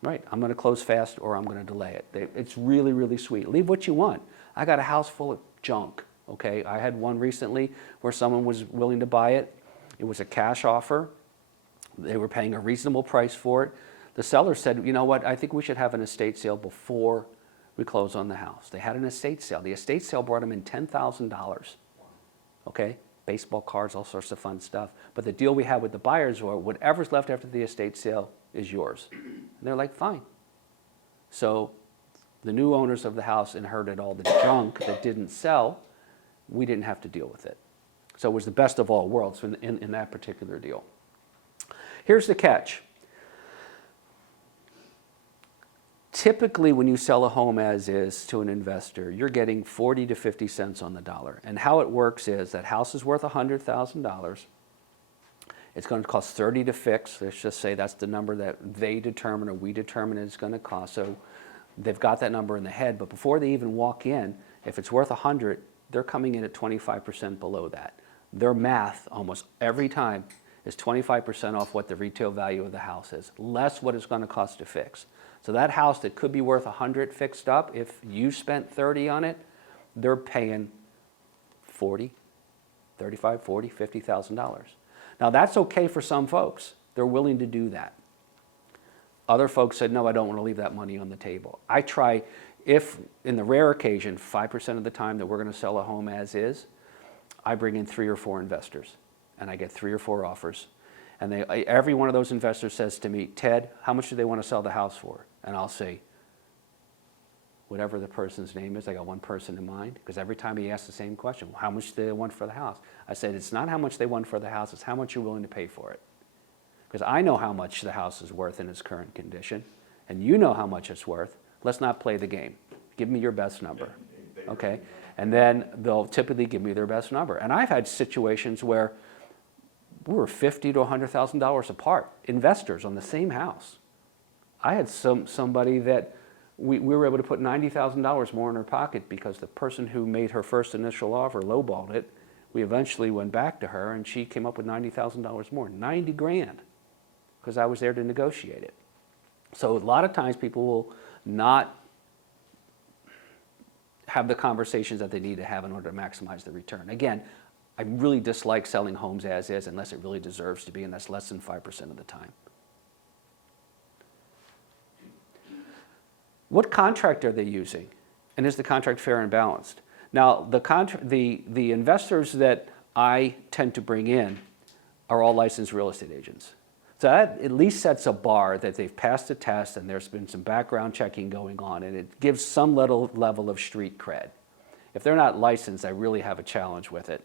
Right, I'm going to close fast or I'm going to delay it. It's really, really sweet. Leave what you want. I got a house full of junk, okay? I had one recently where someone was willing to buy it. It was a cash offer. They were paying a reasonable price for it. The seller said, you know what, I think we should have an estate sale before we close on the house. They had an estate sale. The estate sale brought them in $10,000. Okay, baseball cards, all sorts of fun stuff. But the deal we had with the buyers were whatever's left after the estate sale is yours. And they're like, fine. So the new owners of the house inherited all the junk that didn't sell. We didn't have to deal with it. So it was the best of all worlds in that particular deal. Here's the catch. Typically, when you sell a home as is to an investor, you're getting 40 to 50 cents on the dollar. And how it works is that house is worth $100,000. It's going to cost 30 to fix. Let's just say that's the number that they determine or we determine it's going to cost. So they've got that number in the head. But before they even walk in, If it's worth 100, they're coming in at 25% below that. Their math almost every time is 25% off what the retail value of the house is, less what it's going to cost to fix. So that house that could be worth 100 fixed up, if you spent 30 on it, they're paying 40, 35, 40, $50,000. Now that's okay for some folks. They're willing to do that. Other folks said, no, I don't want to leave that money on the table. I try, if in the rare occasion, 5% of the time that we're going to sell a home as is, I bring in 3 or 4 investors and I get 3 or 4 offers. And every one of those investors says to me, Ted, how much do they want to sell the house for? And I'll say, whatever the person's name is. I got one person in mind, because every time he asks the same question, well, how much do they want for the house? I said, it's not how much they want for the house, it's how much you're willing to pay for it. Because I know how much the house is worth in its current condition, and you know how much it's worth. Let's not play the game. Give me your best number, okay? And then they'll typically give me their best number. And I've had situations where we were $50,000 to $100,000 apart, investors on the same house. I had somebody that we were able to put $90,000 more in her pocket because the person who made her first initial offer lowballed it. We eventually went back to her and she came up with $90,000 more, 90 grand, because I was there to negotiate it. So a lot of times people will not have the conversations that they need to have in order to maximize the return. Again, I really dislike selling homes as is unless it really deserves to be, and that's less than 5% of the time. What contract are they using? And is the contract fair and balanced? Now, the investors that I tend to bring in are all licensed real estate agents. So that at least sets a bar that they've passed a test and there's been some background checking going on, and it gives some level of street cred. If they're not licensed, I really have a challenge with it.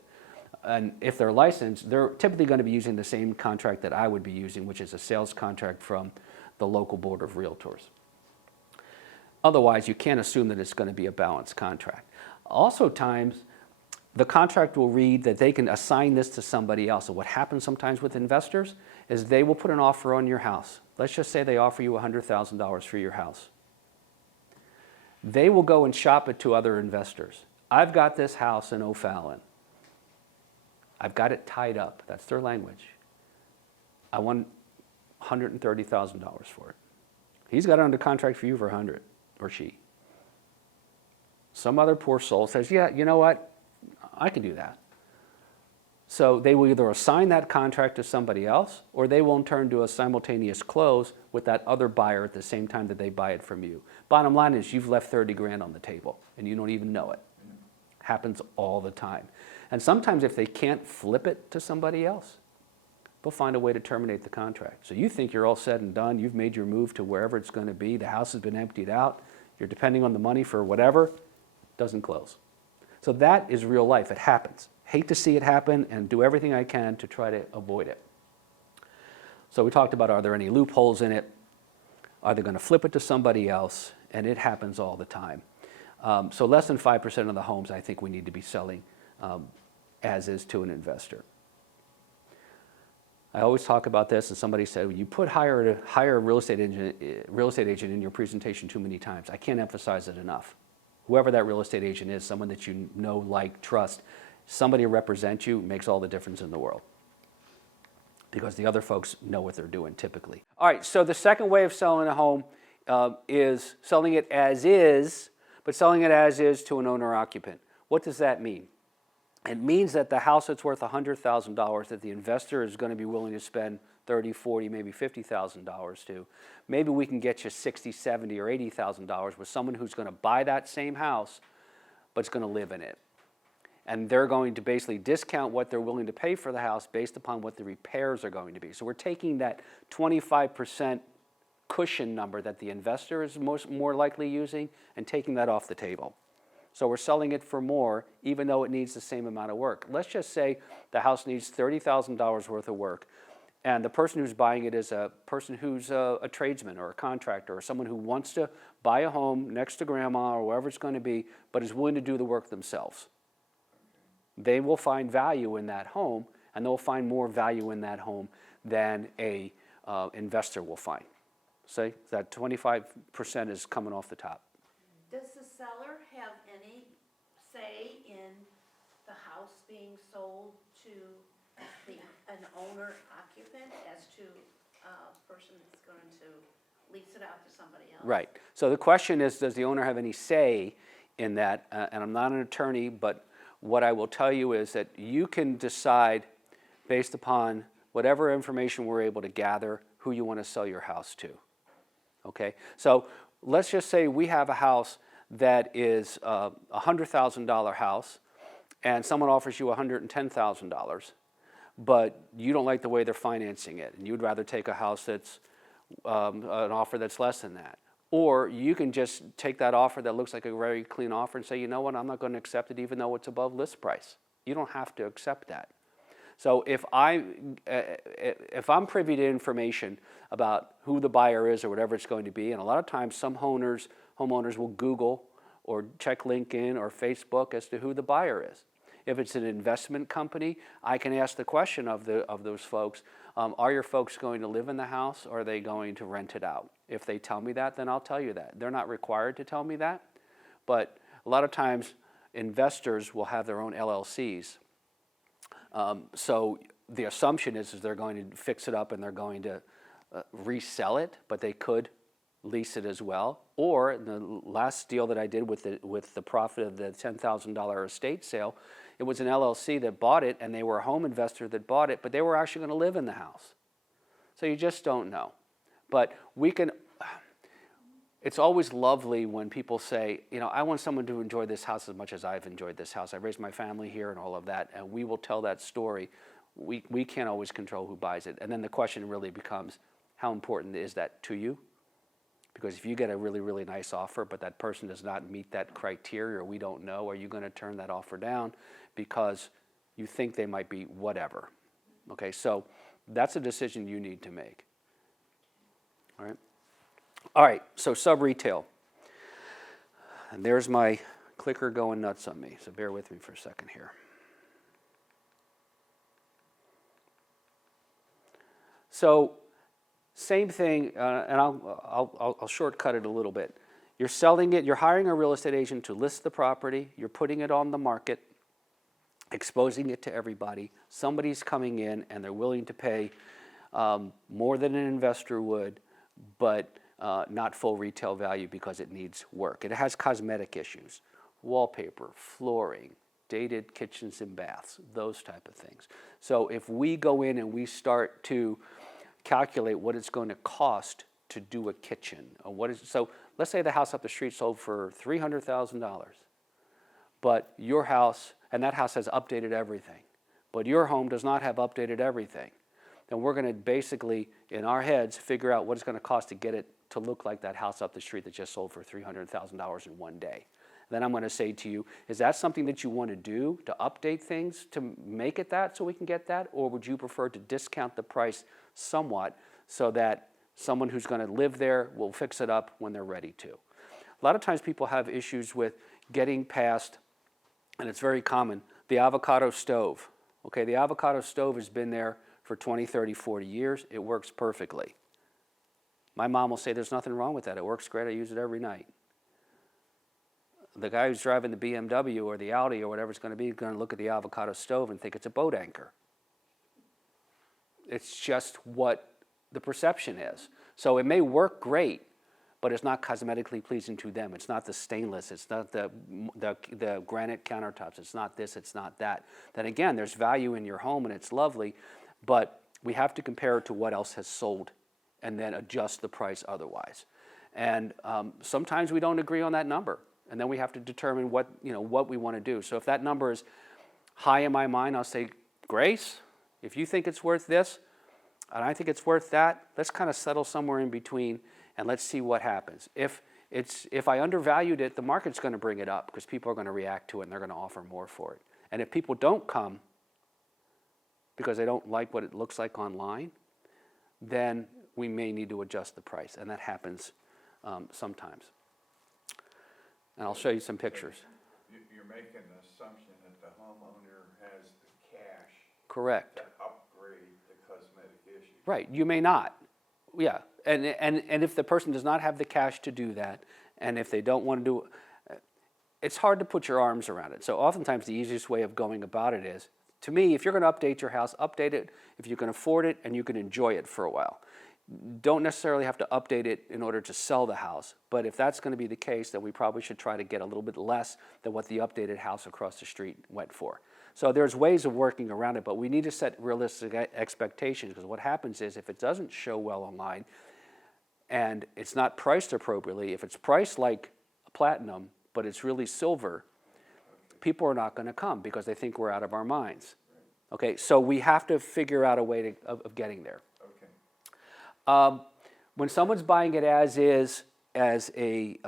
And if they're licensed, they're typically going to be using the same contract that I would be using, which is a sales contract from the local board of realtors. Otherwise, you can't assume that it's going to be a balanced contract. Also times, the contract will read that they can assign this to somebody else. So what happens sometimes with investors is they will put an offer on your house. Let's just say they offer you $100,000 for your house. They will go and shop it to other investors. I've got this house in O'Fallon. I've got it tied up. That's their language. I want $130,000 for it. He's got it under contract for you for $100,000, or she. Some other poor soul says, yeah, you know what? I can do that. So they will either assign that contract to somebody else, or they will turn to a simultaneous close with that other buyer at the same time that they buy it from you. Bottom line is you've left 30 grand on the table and you don't even know it. Happens all the time. And sometimes if they can't flip it to somebody else, they'll find a way to terminate the contract. So you think you're all said and done, you've made your move to wherever it's going to be, the house has been emptied out, you're depending on the money for whatever, doesn't close. So that is real life, it happens. Hate to see it happen and do everything I can to try to avoid it. So we talked about, are there any loopholes in it? Are they going to flip it to somebody else? And it happens all the time. So less than 5% of the homes I think we need to be selling as is to an investor. I always talk about this, and somebody said, well, you put hire a real estate agent in your presentation too many times. I can't emphasize it enough. Whoever that real estate agent is, someone that you know, like, trust, somebody to represent you makes all the difference in the world, because the other folks know what they're doing typically. All right, so the second way of selling a home is selling it as is, but selling it as is to an owner-occupant. What does that mean? It means that the house that's worth $100,000 that the investor is going to be willing to spend $30,000, $40,000, maybe $50,000 to, maybe we can get you $60,000, $70,000, or $80,000 with someone who's going to buy that same house, but is going to live in it. And they're going to basically discount what they're willing to pay for the house based upon what the repairs are going to be. So we're taking that 25% cushion number that the investor is more likely using and taking that off the table. So we're selling it for more, even though it needs the same amount of work. Let's just say the house needs $30,000 worth of work, and the person who's buying it is a person who's a tradesman or a contractor or someone who wants to buy a home next to grandma or wherever it's going to be, but is willing to do the work themselves. They will find value in that home, and they'll find more value in that home than a investor will find. See, that 25% is coming off the top. Does the seller have any say in the house being sold to an owner occupant as to a person that's going to lease it out to somebody else? Right. So the question is, does the owner have any say in that? And I'm not an attorney, but what I will tell you is that you can decide based upon whatever information we're able to gather who you want to sell your house to. Okay? So let's just say we have a house that is a $100,000 house and someone offers you $110,000, but you don't like the way they're financing it and you'd rather take a house that's an offer that's less than that. Or you can just take that offer that looks like a very clean offer and say, you know what, I'm not going to accept it even though it's above list price. You don't have to accept that. So if I'm privy to information about who the buyer is or whatever it's going to be, and a lot of times some homeowners will Google or check LinkedIn or Facebook as to who the buyer is. If it's an investment company, I can ask the question of those folks, are your folks going to live in the house or are they going to rent it out? If they tell me that, then I'll tell you that. They're not required to tell me that, but a lot of times investors will have their own LLCs. So the assumption is they're going to fix it up and they're going to resell it, but they could lease it as well. Or the last deal that I did with the profit of the $10,000 estate sale, it was an LLC that bought it and they were a home investor that bought it, but they were actually going to live in the house. So you just don't know. But it's always lovely when people say, you know, I want someone to enjoy this house as much as I've enjoyed this house. I raised my family here and all of that, and we will tell that story. We can't always control who buys it. And then the question really becomes, how important is that to you? Because if you get a really, really nice offer, but that person does not meet that criteria, or we don't know, are you going to turn that offer down because you think they might be whatever? Okay, so that's a decision you need to make. All right? All right, so sub-retail. And there's my clicker going nuts on me, so bear with me for a second here. So same thing, and I'll shortcut it a little bit. You're selling it, you're hiring a real estate agent to list the property, you're putting it on the market, exposing it to everybody. Somebody's coming in and they're willing to pay more than an investor would, but not full retail value because it needs work. It has cosmetic issues, wallpaper, flooring, dated kitchens and baths, those type of things. So if we go in and we start to calculate what it's going to cost to do a kitchen, or so let's say the house up the street sold for $300,000, but your house, and that house has updated everything, but your home does not have updated everything, then we're going to basically, in our heads, figure out what it's going to cost to get it to look like that house up the street that just sold for $300,000 in one day. Then I'm going to say to you, is that something that you want to do, to update things, to make it that so we can get that? Or would you prefer to discount the price somewhat so that someone who's going to live there will fix it up when they're ready to? A lot of times people have issues with getting past, and it's very common, the avocado stove. Okay, the avocado stove has been there for 20, 30, 40 years. It works perfectly. My mom will say there's nothing wrong with that. It works great. I use it every night. The guy who's driving the BMW or the Audi or whatever it's going to be is going to look at the avocado stove and think it's a boat anchor. It's just what the perception is. So it may work great, but it's not cosmetically pleasing to them. It's not the stainless. It's not the granite countertops. It's not this. It's not that. Then again, there's value in your home and it's lovely, but we have to compare it to what else has sold and then adjust the price otherwise. And sometimes we don't agree on that number. And then we have to determine what we want to do. So if that number is high in my mind, I'll say, Grace, if you think it's worth this, and I think it's worth that, let's kind of settle somewhere in between and let's see what happens. If I undervalued it, the market's going to bring it up because people are going to react to it and they're going to offer more for it. And if people don't come because they don't like what it looks like online, then we may need to adjust the price, and that happens sometimes. And I'll show you some pictures. You're making the assumption that the homeowner has the cash Correct. to upgrade the cosmetic issue. Right, you may not. Yeah, and if the person does not have the cash to do that, and if they don't want to do, it's hard to put your arms around it. So oftentimes the easiest way of going about it is, to me, if you're going to update your house, update it if you can afford it and you can enjoy it for a while. Don't necessarily have to update it in order to sell the house, but if that's going to be the case, then we probably should try to get a little bit less than what the updated house across the street went for. So there's ways of working around it, but we need to set realistic expectations, because what happens is if it doesn't show well online and it's not priced appropriately, if it's priced like a platinum but it's really silver, people are not going to come because they think we're out of our minds. Okay, so we have to figure out a way of getting there. When someone's buying it as is, as a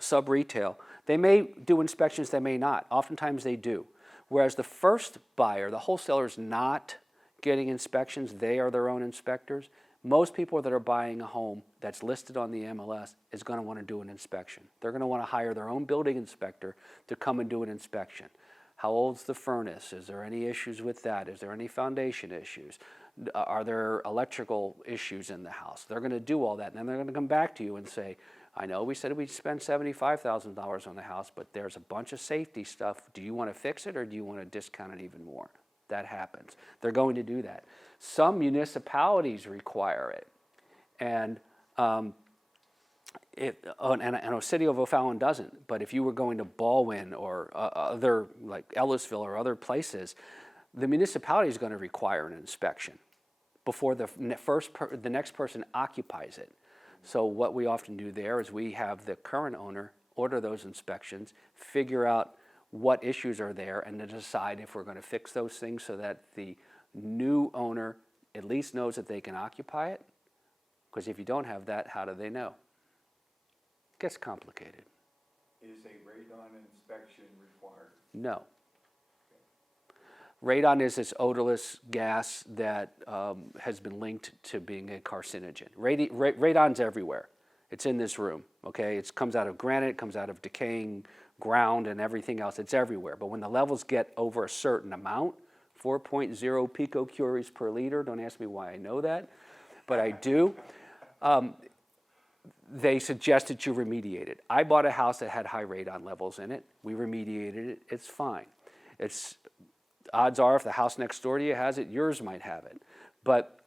sub-retail, they may do inspections, they may not. Oftentimes they do. Whereas the first buyer, the wholesaler, is not getting inspections, they are their own inspectors. Most people that are buying a home that's listed on the MLS is going to want to do an inspection. They're going to want to hire their own building inspector to come and do an inspection. How old's the furnace? Is there any issues with that? Is there any foundation issues? Are there electrical issues in the house? They're going to do all that, and then they're going to come back to you and say, I know we said we'd spend $75,000 on the house, but there's a bunch of safety stuff. Do you want to fix it, or do you want to discount it even more? That happens. They're going to do that. Some municipalities require it, and and a city of O'Fallon doesn't. But if you were going to Baldwin or other, like Ellisville or other places, the municipality is going to require an inspection before the next person occupies it. So what we often do there is we have the current owner order those inspections, figure out what issues are there, and then decide if we're going to fix those things so that the new owner at least knows that they can occupy it. Because if you don't have that, how do they know? It gets complicated. Is a radon inspection required? No. Radon is this odorless gas that has been linked to being a carcinogen. Radon's everywhere. It's in this room, okay? It comes out of granite, it comes out of decaying ground and everything else. It's everywhere. But when the levels get over a certain amount, 4.0 picocuries per liter, don't ask me why I know that, but I do, they suggest that you remediate it. I bought a house that had high radon levels in it. We remediated it. It's fine. Odds are if the house next door to you has it, yours might have it. But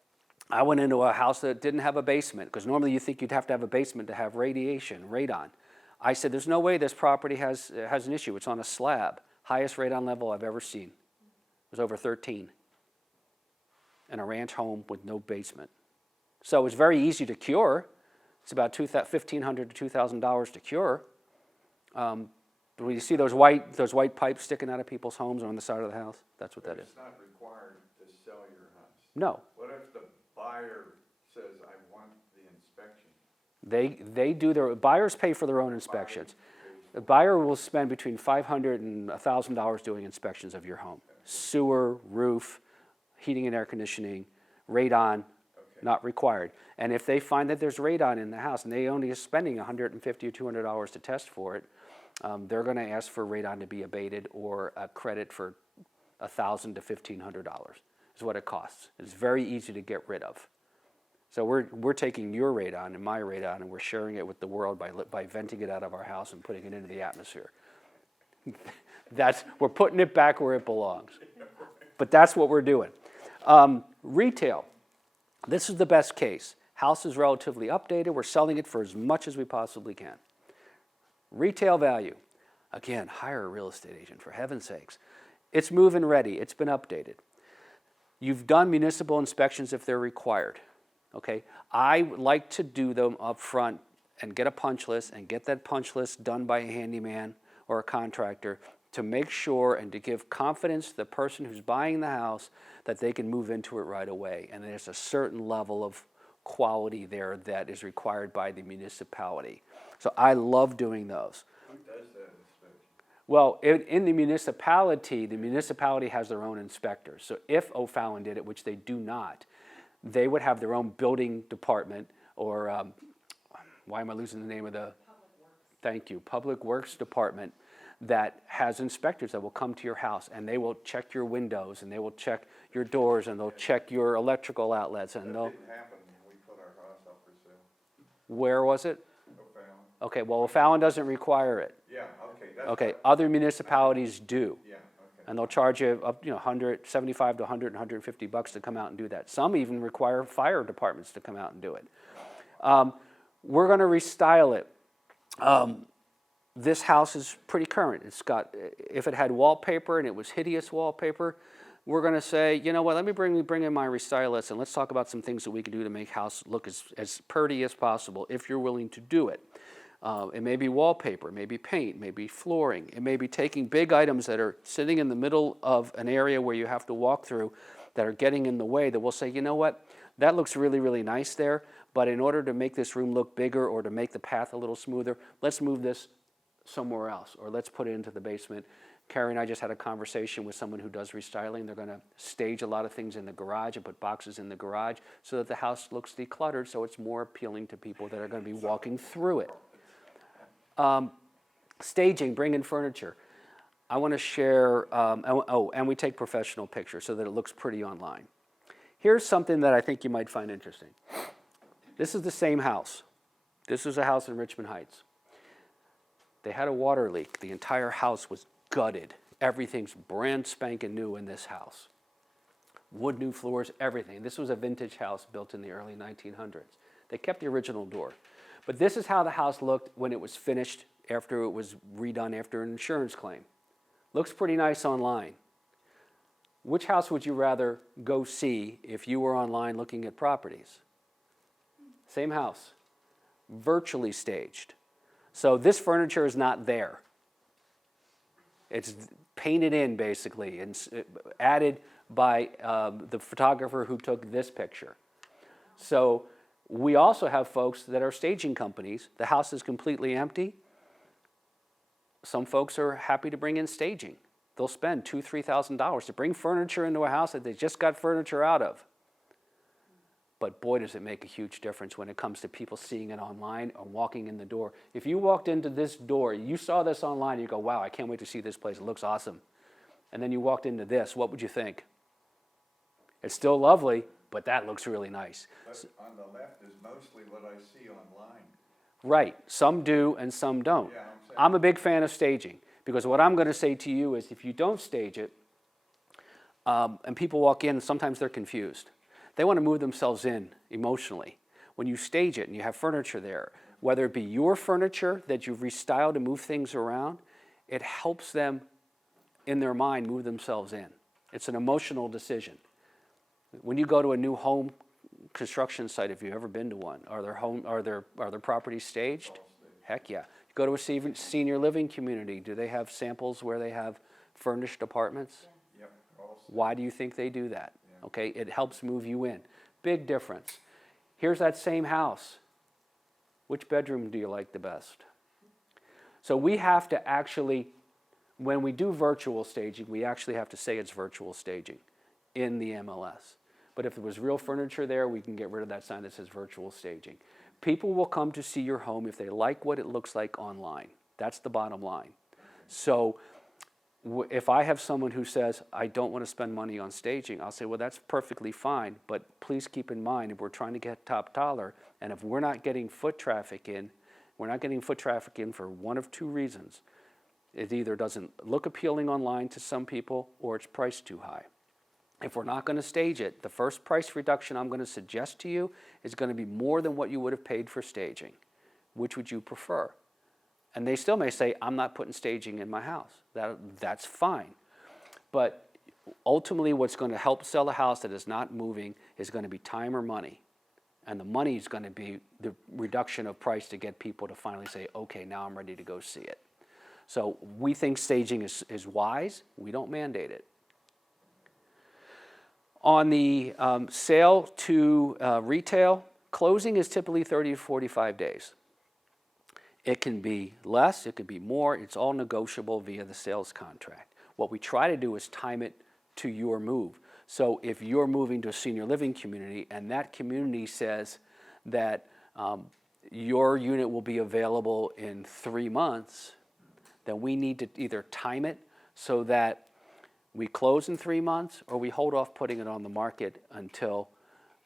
I went into a house that didn't have a basement, because normally you think you'd have to have a basement to have radiation, radon. I said, there's no way this property has an issue. It's on a slab. Highest radon level I've ever seen. It was over 13. In a ranch home with no basement. So it's very easy to cure. It's about $1,500 to $2,000 to cure. But when you see those white pipes sticking out of people's homes on the side of the house, that's what that is. It's not required to sell your house. No. What if the buyer says, I want the inspection? They do their, buyers pay for their own inspections. The buyer will spend between $500 and $1,000 doing inspections of your home. Sewer, roof, heating and air conditioning, radon, not required. And if they find that there's radon in the house and they only are spending $150 or $200 to test for it, they're going to ask for radon to be abated or a credit for $1,000 to $1,500 is what it costs. It's very easy to get rid of. So we're taking your radon and my radon and we're sharing it with the world by venting it out of our house and putting it into the atmosphere. We're putting it back where it belongs. But that's what we're doing. Retail. This is the best case. House is relatively updated. We're selling it for as much as we possibly can. Retail value. Again, hire a real estate agent, for heaven's sakes. It's move-in ready. It's been updated. You've done municipal inspections if they're required. Okay? I like to do them up front and get a punch list and get that punch list done by a handyman or a contractor to make sure and to give confidence to the person who's buying the house that they can move into it right away. And there's a certain level of quality there that is required by the municipality. So I love doing those. Who does that inspection? Well, in the municipality has their own inspectors. So if O'Fallon did it, which they do not, they would have their own building department or, why am I losing the name of the? Public Works. Thank you. Public Works Department that has inspectors that will come to your house and they will check your windows and they will check your doors and they'll check your electrical outlets and That they'll. didn't happen when we put our house up for sale. Where was it? O'Fallon. Okay, well, O'Fallon doesn't require it. Yeah, okay, that's. Okay, what- other municipalities do. Yeah, okay. And they'll charge you up, 175 to 100, 150 bucks to come out and do that. Some even require fire departments to come out and do it. We're going to restyle it. This house is pretty current. It's got, if it had wallpaper and it was hideous wallpaper, we're going to say, you know what, let me bring in my restylist and let's talk about some things that we can do to make house look as pretty as possible if you're willing to do it. It may be wallpaper, it may be paint, it may be flooring. It may be taking big items that are sitting in the middle of an area where you have to walk through that are getting in the way that we'll say, you know what, that looks really, really nice there, but in order to make this room look bigger or to make the path a little smoother, let's move this somewhere else, or let's put it into the basement. Carrie and I just had a conversation with someone who does restyling. They're going to stage a lot of things in the garage and put boxes in the garage so that the house looks decluttered, so it's more appealing to people that are going to be walking through it. Staging, bring in furniture. I want to share, and we take professional pictures so that it looks pretty online. Here's something that I think you might find interesting. This is the same house. This is a house in Richmond Heights. They had a water leak. The entire house was gutted. Everything's brand spanking new in this house. Wood, new floors, everything. This was a vintage house built in the early 1900s. They kept the original door. But this is how the house looked when it was finished after it was redone after an insurance claim. Looks pretty nice online. Which house would you rather go see if you were online looking at properties? Same house, virtually staged. So this furniture is not there. It's painted in basically and added by the photographer who took this picture. So we also have folks that are staging companies. The house is completely empty. Some folks are happy to bring in staging. They'll spend $2,000, $3,000 to bring furniture into a house that they just got furniture out of. But boy, does it make a huge difference when it comes to people seeing it online or walking in the door. If you walked into this door, you saw this online, you go, wow, I can't wait to see this place. It looks awesome. And then you walked into this, what would you think? It's still lovely, but that looks really nice. But on the left is mostly what I see online. Right, some do and some don't. Yeah, I'm saying. I'm a big fan of staging because what I'm going to say to you is if you don't stage it, and people walk in, sometimes they're confused. They want to move themselves in emotionally. When you stage it and you have furniture there, whether it be your furniture that you've restyled to move things around, it helps them in their mind move themselves in. It's an emotional decision. When you go to a new home construction site, if you've ever been to one, are their properties staged? Heck yeah. You go to a senior living community, do they have samples where they have furnished apartments? Yep, all Why do you think they do that? Okay, it helps move you in. Big difference. Here's that same house. Which bedroom do you like the best? So we have to actually, when we do virtual staging, we actually have to say it's virtual staging in the MLS. But if there was real furniture there, we can get rid of that sign that says virtual staging. People will come to see your home if they like what it looks like online. That's the bottom line. So if I have someone who says, I don't want to spend money on staging, I'll say, well, that's perfectly fine, but please keep in mind, if we're trying to get top dollar, and if we're not getting foot traffic in, we're not getting foot traffic in for one of two reasons. It either doesn't look appealing online to some people, or it's priced too high. If we're not going to stage it, the first price reduction I'm going to suggest to you is going to be more than what you would have paid for staging. Which would you prefer? And they still may say, I'm not putting staging in my house. That's fine. But ultimately what's going to help sell a house that is not moving is going to be time or money. And the money is going to be the reduction of price to get people to finally say, okay, now I'm ready to go see it. So we think staging is wise. We don't mandate it. On the sale to retail, closing is typically 30 to 45 days. It can be less, it could be more, it's all negotiable via the sales contract. What we try to do is time it to your move. So if you're moving to a senior living community and that community says that your unit will be available in 3 months, then we need to either time it so that we close in 3 months or we hold off putting it on the market until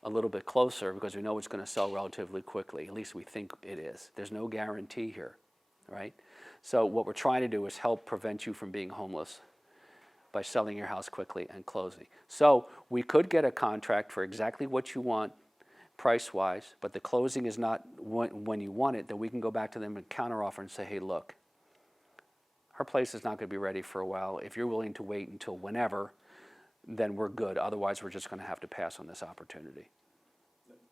a little bit closer because we know it's going to sell relatively quickly. At least we think it is. There's no guarantee here, right? So what we're trying to do is help prevent you from being homeless by selling your house quickly and closing. So we could get a contract for exactly what you want price-wise, but the closing is not when you want it, then we can go back to them and counteroffer and say, hey, look, our place is not going to be ready for a while. If you're willing to wait until whenever, then we're good. Otherwise, we're just going to have to pass on this opportunity.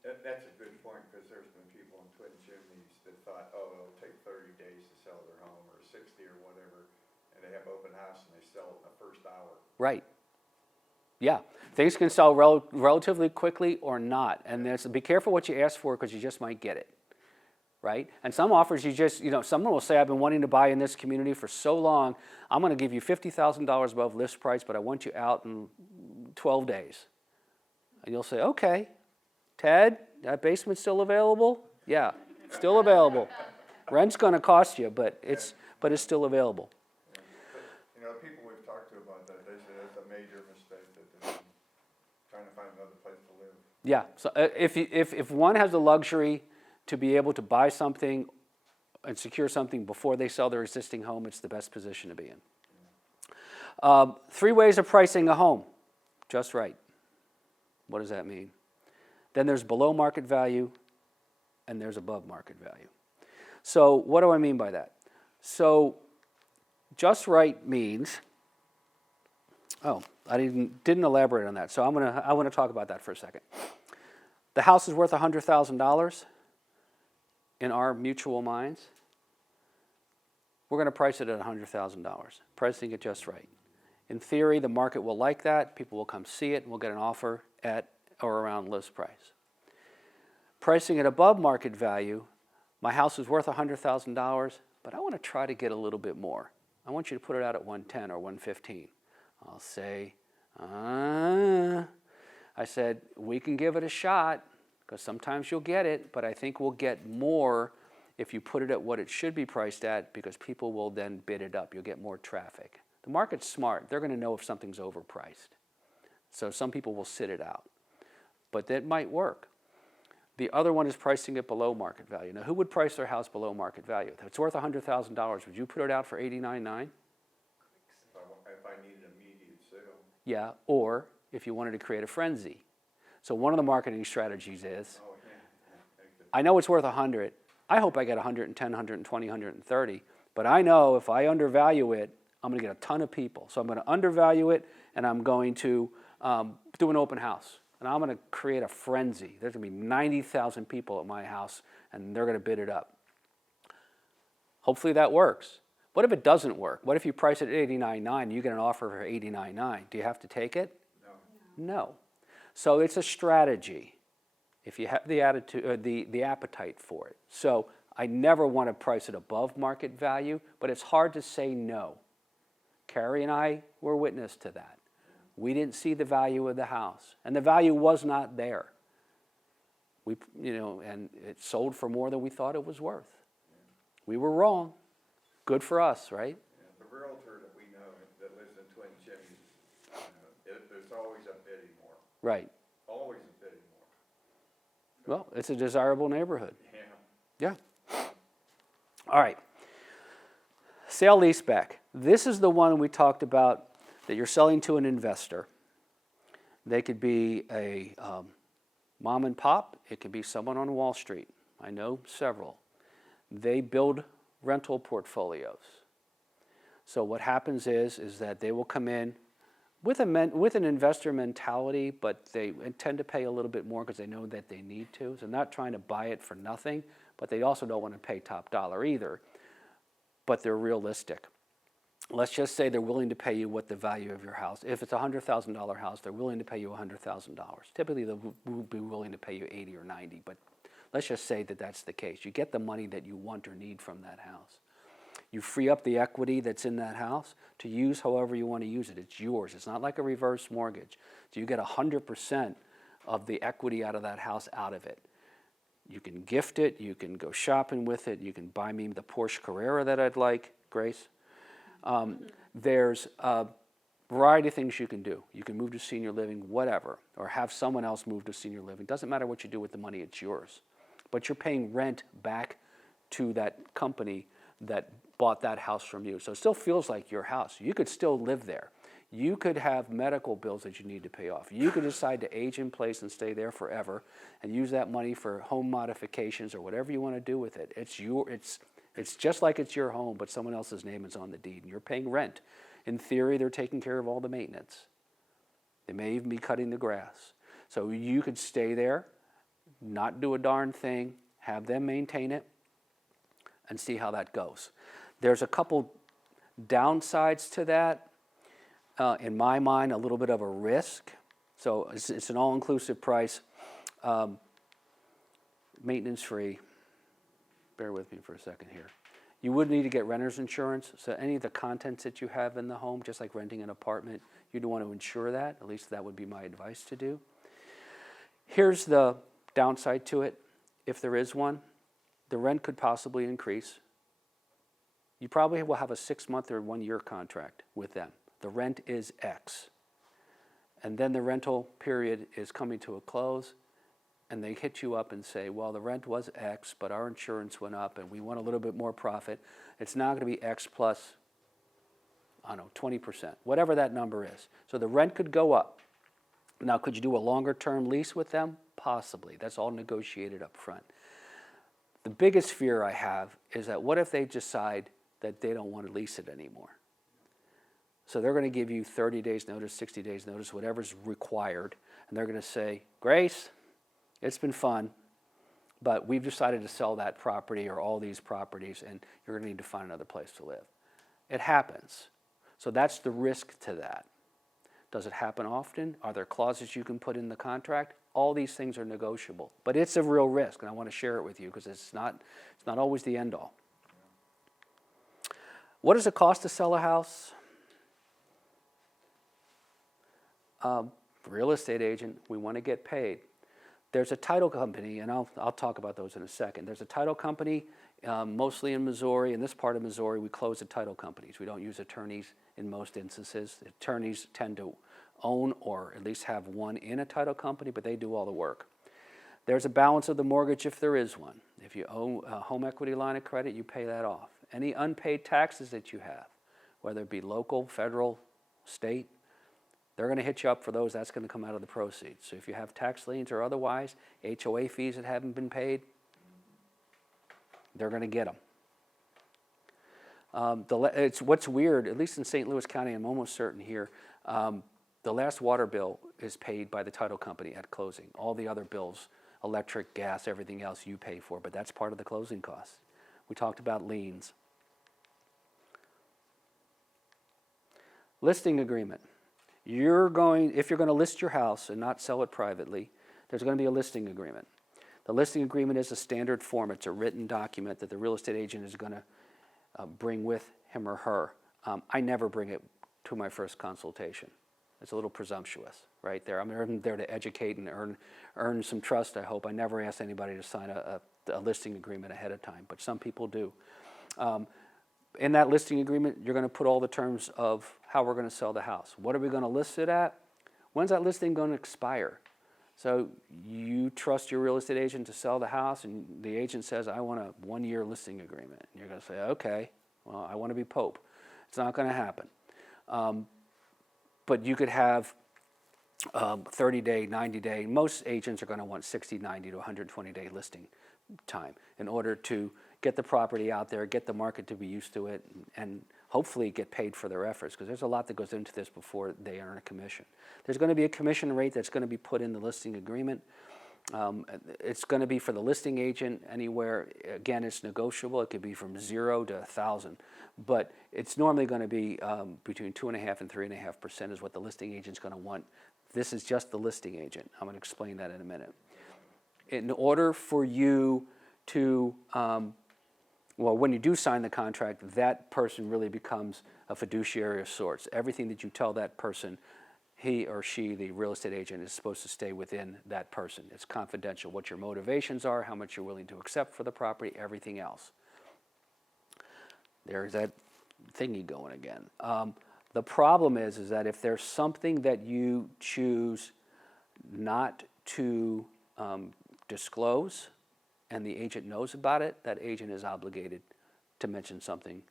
That's a good point, because there's been people in Twin Chimneys that thought, oh, it'll take 30 days to sell their home, or 60 or whatever, and they have open house and they sell it in the first hour. Right. Yeah, things can sell relatively quickly or not. And be careful what you ask for because you just might get it, right? And some offers you just, someone will say, I've been wanting to buy in this community for so long, I'm going to give you $50,000 above list price, but I want you out in 12 days. And you'll say, okay, Ted, that basement's still available? Yeah, still available. Rent's going to cost you, but it's still available. People we've talked to about that, they say that's a major mistake, that they're trying to find another place to live. Yeah, so if one has the luxury to be able to buy something and secure something before they sell their existing home, it's the best position to be in. 3 ways of pricing a home, just right. What does that mean? Then there's below market value and there's above market value. So what do I mean by that? So just right means, I didn't elaborate on that, so I want to talk about that for a second. The house is worth $100,000 in our mutual minds. We're going to price it at $100,000, pricing it just right. In theory, the market will like that. People will come see it, and we'll get an offer at or around list price. Pricing it above market value, my house is worth $100,000, but I want to try to get a little bit more. I want you to put it out at 110 or 115. I'll say, I said, we can give it a shot because sometimes you'll get it, but I think we'll get more if you put it at what it should be priced at because people will then bid it up. You'll get more traffic. The market's smart. They're going to know if something's overpriced. So some people will sit it out, but that might work. The other one is pricing it below market value. Now, who would price their house below market value? If it's worth $100,000, would you put it out for $89,900? If I need an immediate sale. Yeah, or if you wanted to create a frenzy. So one of the marketing strategies is, I know it's worth 100. I hope I get 110, 120, 130. But I know if I undervalue it, I'm going to get a ton of people. So I'm going to undervalue it, and I'm going to do an open house. And I'm going to create a frenzy. There's going to be 90,000 people at my house, and they're going to bid it up. Hopefully that works. What if it doesn't work? What if you price it at $89,900 and you get an offer for $89,900? Do you have to take it? No. No. So it's a strategy if you have the attitude, or the appetite for it. So I never want to price it above market value, but it's hard to say no. Carrie and I were witness to that. We didn't see the value of the house, and the value was not there. And it sold for more than we thought it was worth. We were wrong. Good for us, right? Yeah, the realtor that we know that lives in Twin Chimneys, there's always a bidding war. Right. Always a bidding war. Well, it's a desirable neighborhood. Yeah. Yeah. All right. Sale leaseback. This is the one we talked about that you're selling to an investor. They could be a mom and pop. It could be someone on Wall Street. I know several. They build rental portfolios. So what happens is that they will come in with an investor mentality, but they tend to pay a little bit more because they know that they need to. So not trying to buy it for nothing, but they also don't want to pay top dollar either. But they're realistic. Let's just say they're willing to pay you what the value of your house. If it's a $100,000 house, they're willing to pay you $100,000. Typically, they'll be willing to pay you $80,000 or $90,000, but let's just say that that's the case. You get the money that you want or need from that house. You free up the equity that's in that house to use however you want to use it. It's yours. It's not like a reverse mortgage. So you get 100% of the equity out of that house out of it. You can gift it. You can go shopping with it. You can buy me the Porsche Carrera that I'd like, Grace. There's variety of things you can do. You can move to senior living, whatever, or have someone else move to senior living. Doesn't matter what you do with the money, it's yours. But you're paying rent back to that company that bought that house from you. So it still feels like your house. You could still live there. You could have medical bills that you need to pay off. You could decide to age in place and stay there forever and use that money for home modifications or whatever you want to do with it. It's just like it's your home, but someone else's name is on the deed, and you're paying rent. In theory, they're taking care of all the maintenance. They may even be cutting the grass. So you could stay there, not do a darn thing, have them maintain it, and see how that goes. There's a couple downsides to that. In my mind, a little bit of a risk. So it's an all-inclusive price, maintenance-free. Bear with me for a second here. You would need to get renter's insurance, so any of the contents that you have in the home, just like renting an apartment, you'd want to insure that. At least that would be my advice to do. Here's the downside to it, if there is one. The rent could possibly increase. You probably will have a 6-month or 1-year contract with them. The rent is X. And then the rental period is coming to a close, and they hit you up and say, well, the rent was X, but our insurance went up and we want a little bit more profit. It's now going to be X plus, I don't know, 20%, whatever that number is. So the rent could go up. Now, could you do a longer term lease with them? Possibly. That's all negotiated up front. The biggest fear I have is that what if they decide that they don't want to lease it anymore? So they're going to give you 30 days notice, 60 days notice, whatever's required, and they're going to say, Grace, it's been fun, but we've decided to sell that property or all these properties, and you're going to need to find another place to live. It happens. So that's the risk to that. Does it happen often? Are there clauses you can put in the contract? All these things are negotiable, but it's a real risk, and I want to share it with you because it's not always the end all. What does it cost to sell a house? Real estate agent, we want to get paid. There's a title company, and I'll talk about those in a second. There's a title company, mostly in Missouri. In this part of Missouri, we close the title companies. We don't use attorneys in most instances. Attorneys tend to own or at least have one in a title company, but they do all the work. There's a balance of the mortgage if there is one. If you own a home equity line of credit, you pay that off. Any unpaid taxes that you have, whether it be local, federal, state, they're going to hit you up for those. That's going to come out of the proceeds. So if you have tax liens or otherwise, HOA fees that haven't been paid, they're going to get them. It's what's weird, at least in St. Louis County, I'm almost certain here, the last water bill is paid by the title company at closing. All the other bills, electric, gas, everything else you pay for, but that's part of the closing costs. We talked about liens. Listing agreement. If you're going to list your house and not sell it privately, there's going to be a listing agreement. The listing agreement is a standard form. It's a written document that the real estate agent is going to bring with him or her. I never bring it to my first consultation. It's a little presumptuous, right there. I'm there to educate and earn some trust, I hope. I never ask anybody to sign a listing agreement ahead of time, but some people do. In that listing agreement, you're going to put all the terms of how we're going to sell the house. What are we going to list it at? When's that listing going to expire? So you trust your real estate agent to sell the house, and the agent says, I want a 1-year listing agreement. And you're going to say, okay, well, I want to be Pope. It's not going to happen. But you could have 30-day, 90-day. Most agents are going to want 60, 90 to 120-day listing time in order to get the property out there, get the market to be used to it, and hopefully get paid for their efforts, because there's a lot that goes into this before they earn a commission. There's going to be a commission rate that's going to be put in the listing agreement. It's going to be for the listing agent anywhere. Again, it's negotiable. It could be from 0 to 1,000, but it's normally going to be between 2.5% and 3.5% is what the listing agent's going to want. This is just the listing agent. I'm going to explain that in a minute. In order for you to well, when you do sign the contract, that person really becomes a fiduciary of sorts. Everything that you tell that person, he or she, the real estate agent, is supposed to stay within that person. It's confidential. What your motivations are, how much you're willing to accept for the property, everything else. There's that thingy going again. The problem is that if there's something that you choose not to disclose and the agent knows about it, that agent is obligated to mention something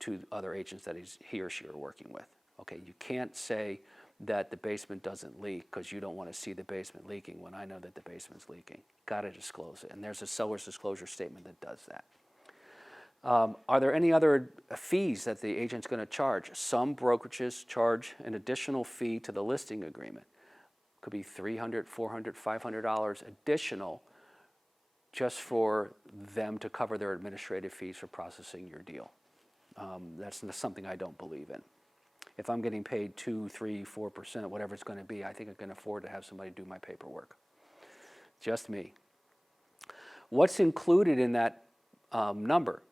to other agents that he or she are working with. Okay, you can't say that the basement doesn't leak because you don't want to see the basement leaking when I know that the basement's leaking. Got to disclose it, and there's a seller's disclosure statement that does that. Are there any other fees that the agent's going to charge? Some brokerages charge an additional fee to the listing agreement. Could be $300, $400, $500 additional just for them to cover their administrative fees for processing your deal. That's something I don't believe in. If I'm getting paid 2%, 3%, 4%, whatever it's going to be, I think I can afford to have somebody do my paperwork. Just me. What's included in that number?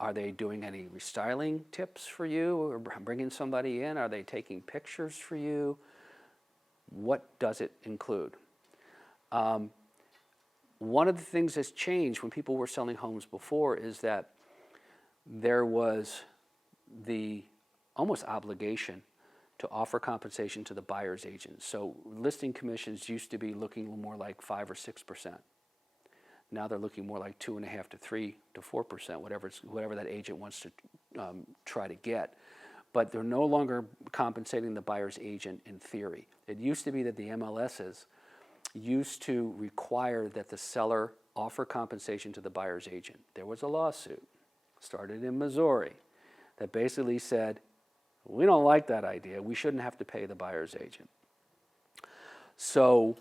Are they doing any restyling tips for you or bringing somebody in? Are they taking pictures for you? What does it include? One of the things that's changed when people were selling homes before is that there was the almost obligation to offer compensation to the buyer's agent. So listing commissions used to be looking more like 5 or 6%. Now they're looking more like 2.5 to 3 to 4%, whatever that agent wants to try to get. But they're no longer compensating the buyer's agent in theory. It used to be that the MLSs used to require that the seller offer compensation to the buyer's agent. There was a lawsuit, started in Missouri, that basically said, we don't like that idea. We shouldn't have to pay the buyer's agent. So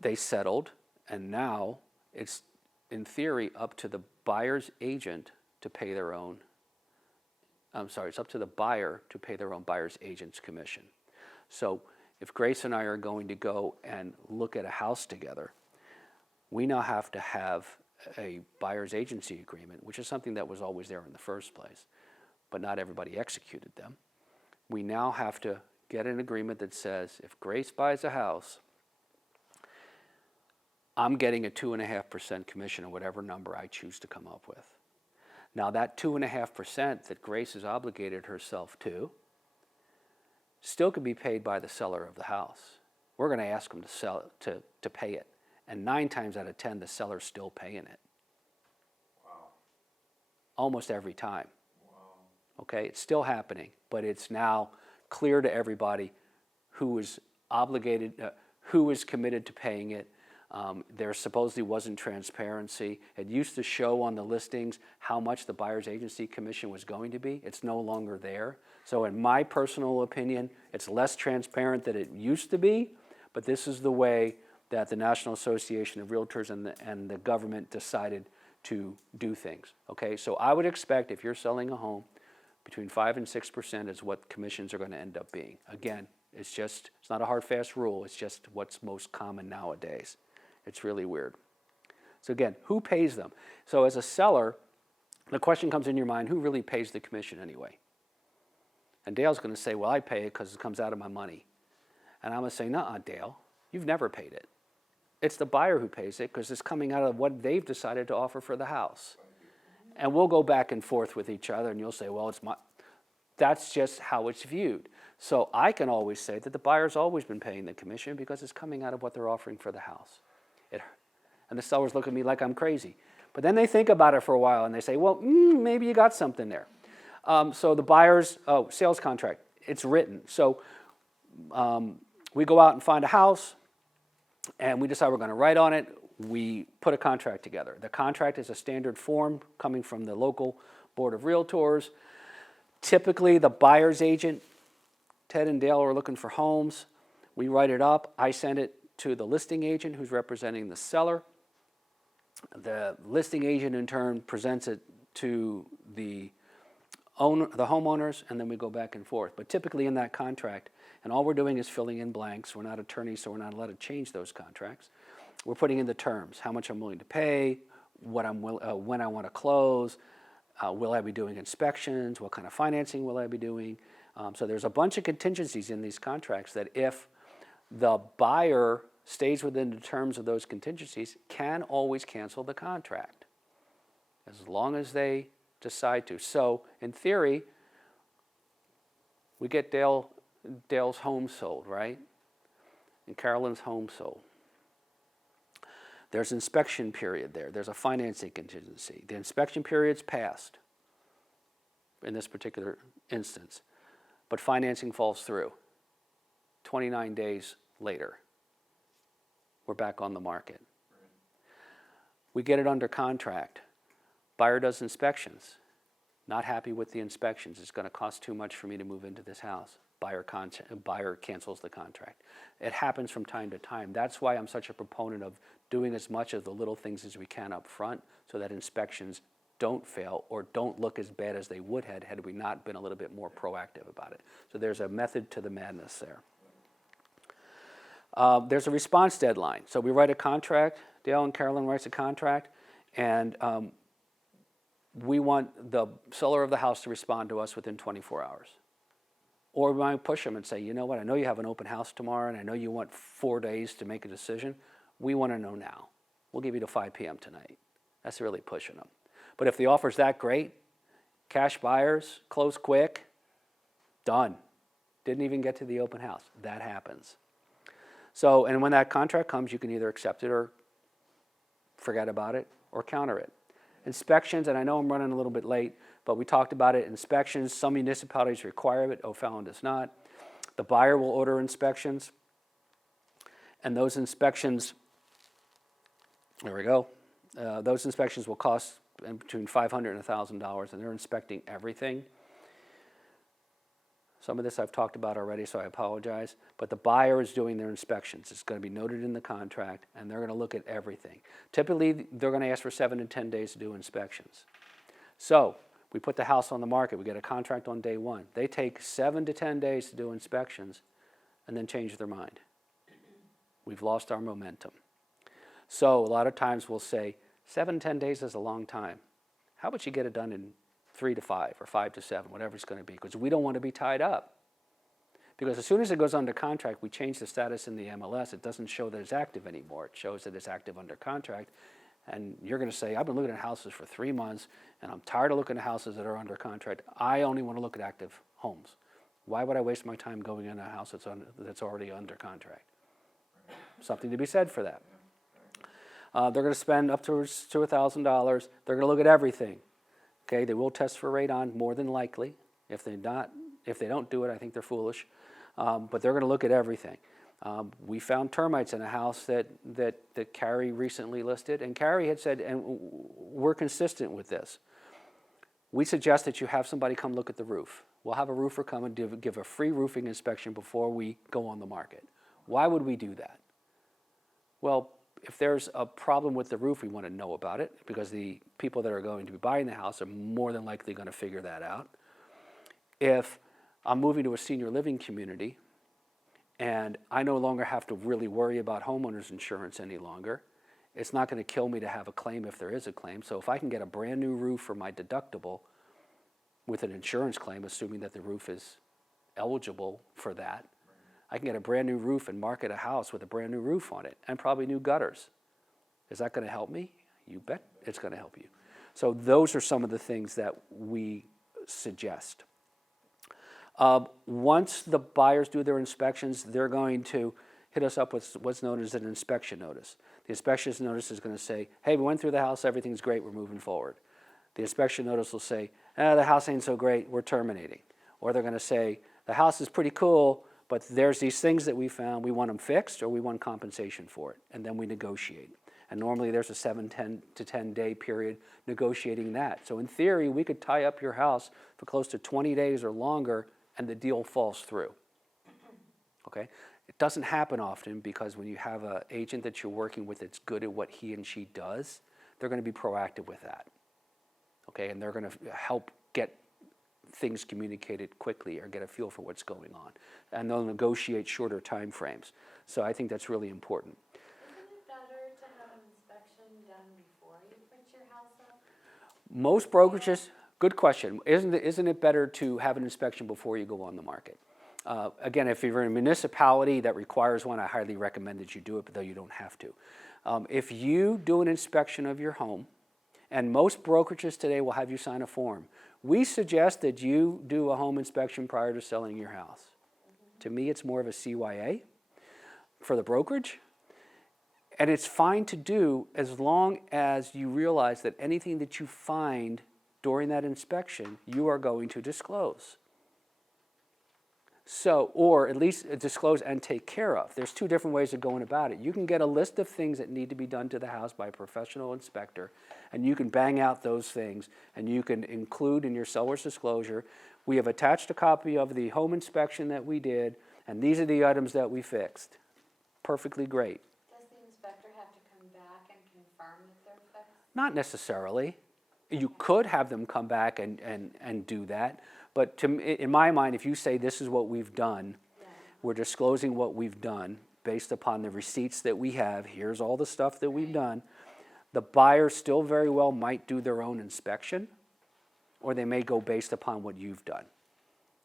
they settled, and now it's, in theory, up to the buyer's agent to pay their own, it's up to the buyer to pay their own buyer's agent's commission. So if Grace and I are going to go and look at a house together, we now have to have a buyer's agency agreement, which is something that was always there in the first place, but not everybody executed them. We now have to get an agreement that says if Grace buys a house, I'm getting a 2.5% commission or whatever number I choose to come up with. Now that 2.5% that Grace has obligated herself to still can be paid by the seller of the house. We're going to ask them to pay it. And 9 times out of 10, the seller's still paying it. Wow. Almost every time. Wow. Okay, it's still happening, but it's now clear to everybody who is obligated, who is committed to paying it. There supposedly wasn't transparency. It used to show on the listings how much the buyer's agency commission was going to be. It's no longer there. So in my personal opinion, it's less transparent than it used to be, but this is the way that the National Association of Realtors and the government decided to do things. Okay, so I would expect if you're selling a home, between 5 and 6% is what commissions are going to end up being. Again, it's not a hard, fast rule. It's just what's most common nowadays. It's really weird. So again, who pays them? So as a seller, the question comes in your mind, who really pays the commission anyway? And Dale's going to say, well, I pay it because it comes out of my money. And I'm going to say, nuh-uh, Dale, you've never paid it. It's the buyer who pays it because it's coming out of what they've decided to offer for the house. And we'll go back and forth with each other, and you'll say, well, that's just how it's viewed. So I can always say that the buyer's always been paying the commission because it's coming out of what they're offering for the house. And the sellers look at me like I'm crazy. But then they think about it for a while and they say, well, maybe you got something there. So the buyer's sales contract, it's written. So we go out and find a house and we decide we're going to write on it. We put a contract together. The contract is a standard form coming from the local board of realtors. Typically the buyer's agent, Ted and Dale, are looking for homes. We write it up. I send it to the listing agent who's representing the seller. The listing agent in turn presents it to the homeowners, and then we go back and forth. But typically in that contract, and all we're doing is filling in blanks. We're not attorneys, so we're not allowed to change those contracts. We're putting in the terms, how much I'm willing to pay, when I want to close, will I be doing inspections, what kind of financing will I be doing. So there's a bunch of contingencies in these contracts that if the buyer stays within the terms of those contingencies, can always cancel the contract as long as they decide to. So in theory, We get Dale's home sold, right? And Carolyn's home sold. There's inspection period there. There's a financing contingency. The inspection period's passed in this particular instance, but financing falls through. 29 days later, we're back on the market. We get it under contract. Buyer does inspections. Not happy with the inspections. It's going to cost too much for me to move into this house. Buyer cancels the contract. It happens from time to time. That's why I'm such a proponent of doing as much of the little things as we can up front so that inspections don't fail or don't look as bad as they would have had we not been a little bit more proactive about it. So there's a method to the madness there. There's a response deadline. So we write a contract. Dale and Carolyn writes a contract, and we want the seller of the house to respond to us within 24 hours. Or we might push them and say, you know what, I know you have an open house tomorrow, and I know you want 4 days to make a decision. We want to know now. We'll give you to 5 p.m. tonight. That's really pushing them. But if the offer's that great, cash buyers, close quick, done. Didn't even get to the open house. That happens. So, and when that contract comes, you can either accept it or forget about it or counter it. Inspections, and I know I'm running a little bit late, but we talked about it. Inspections, some municipalities require it. O'Fallon does not. The buyer will order inspections, and those inspections, there we go. Those inspections will cost between $500 and $1,000, and they're inspecting everything. Some of this I've talked about already, so I apologize. But the buyer is doing their inspections. It's going to be noted in the contract, and they're going to look at everything. Typically, they're going to ask for 7 to 10 days to do inspections. So we put the house on the market. We get a contract on day one. They take 7 to 10 days to do inspections and then change their mind. We've lost our momentum. So a lot of times we'll say, 7 to 10 days is a long time. How about you get it done in 3 to 5 or 5 to 7, whatever it's going to be, because we don't want to be tied up. Because as soon as it goes under contract, we change the status in the MLS. It doesn't show that it's active anymore. It shows that it's active under contract. And you're going to say, I've been looking at houses for 3 months, and I'm tired of looking at houses that are under contract. I only want to look at active homes. Why would I waste my time going in a house that's already under contract? Something to be said for that. They're going to spend up to $1,000. They're going to look at everything. Okay, they will test for radon more than likely. If they don't do it, I think they're foolish. But they're going to look at everything. We found termites in a house that Carrie recently listed, and Carrie had said, and we're consistent with this. We suggest that you have somebody come look at the roof. We'll have a roofer come and give a free roofing inspection before we go on the market. Why would we do that? Well, if there's a problem with the roof, we want to know about it because the people that are going to be buying the house are more than likely going to figure that out. If I'm moving to a senior living community and I no longer have to really worry about homeowners insurance any longer, it's not going to kill me to have a claim if there is a claim. So if I can get a brand new roof for my deductible with an insurance claim, assuming that the roof is eligible for that, I can get a brand new roof and market a house with a brand new roof on it and probably new gutters. Is that going to help me? You bet it's going to help you. So those are some of the things that we suggest. Once the buyers do their inspections, they're going to hit us up with what's known as an inspection notice. The inspection notice is going to say, hey, we went through the house, everything's great, we're moving forward. The inspection notice will say, the house ain't so great, we're terminating. Or they're going to say, the house is pretty cool, but there's these things that we found, we want them fixed or we want compensation for it. And then we negotiate. And normally there's a 7 to 10 day period negotiating that. So in theory, we could tie up your house for close to 20 days or longer and the deal falls through. Okay? It doesn't happen often because when you have an agent that you're working with that's good at what he and she does, they're going to be proactive with that. Okay? And they're going to help get things communicated quickly or get a feel for what's going on. And they'll negotiate shorter time frames. So I think that's really important. Isn't it better to have an inspection done before you put your house up? Most brokerages, good question. Isn't it better to have an inspection before you go on the market? Again, if you're in a municipality that requires one, I highly recommend that you do it, but though you don't have to. If you do an inspection of your home, and most brokerages today will have you sign a form We suggest that you do a home inspection prior to selling your house. To me, it's more of a CYA for the brokerage. And it's fine to do as long as you realize that anything that you find during that inspection, you are going to disclose. So, or at least disclose and take care of. There's two different ways of going about it. You can get a list of things that need to be done to the house by a professional inspector, and you can bang out those things, and you can include in your seller's disclosure, we have attached a copy of the home inspection that we did, and these are the items that we fixed. Perfectly great. Does the inspector have to come back and confirm that they're fixed? Not necessarily. You could have them come back and do that, but in my mind, if you say this is what we've done, Yeah. we're disclosing what we've done based upon the receipts that we have, here's all the stuff that we've done, the buyer still very well might do their own inspection, or they may go based upon what you've done.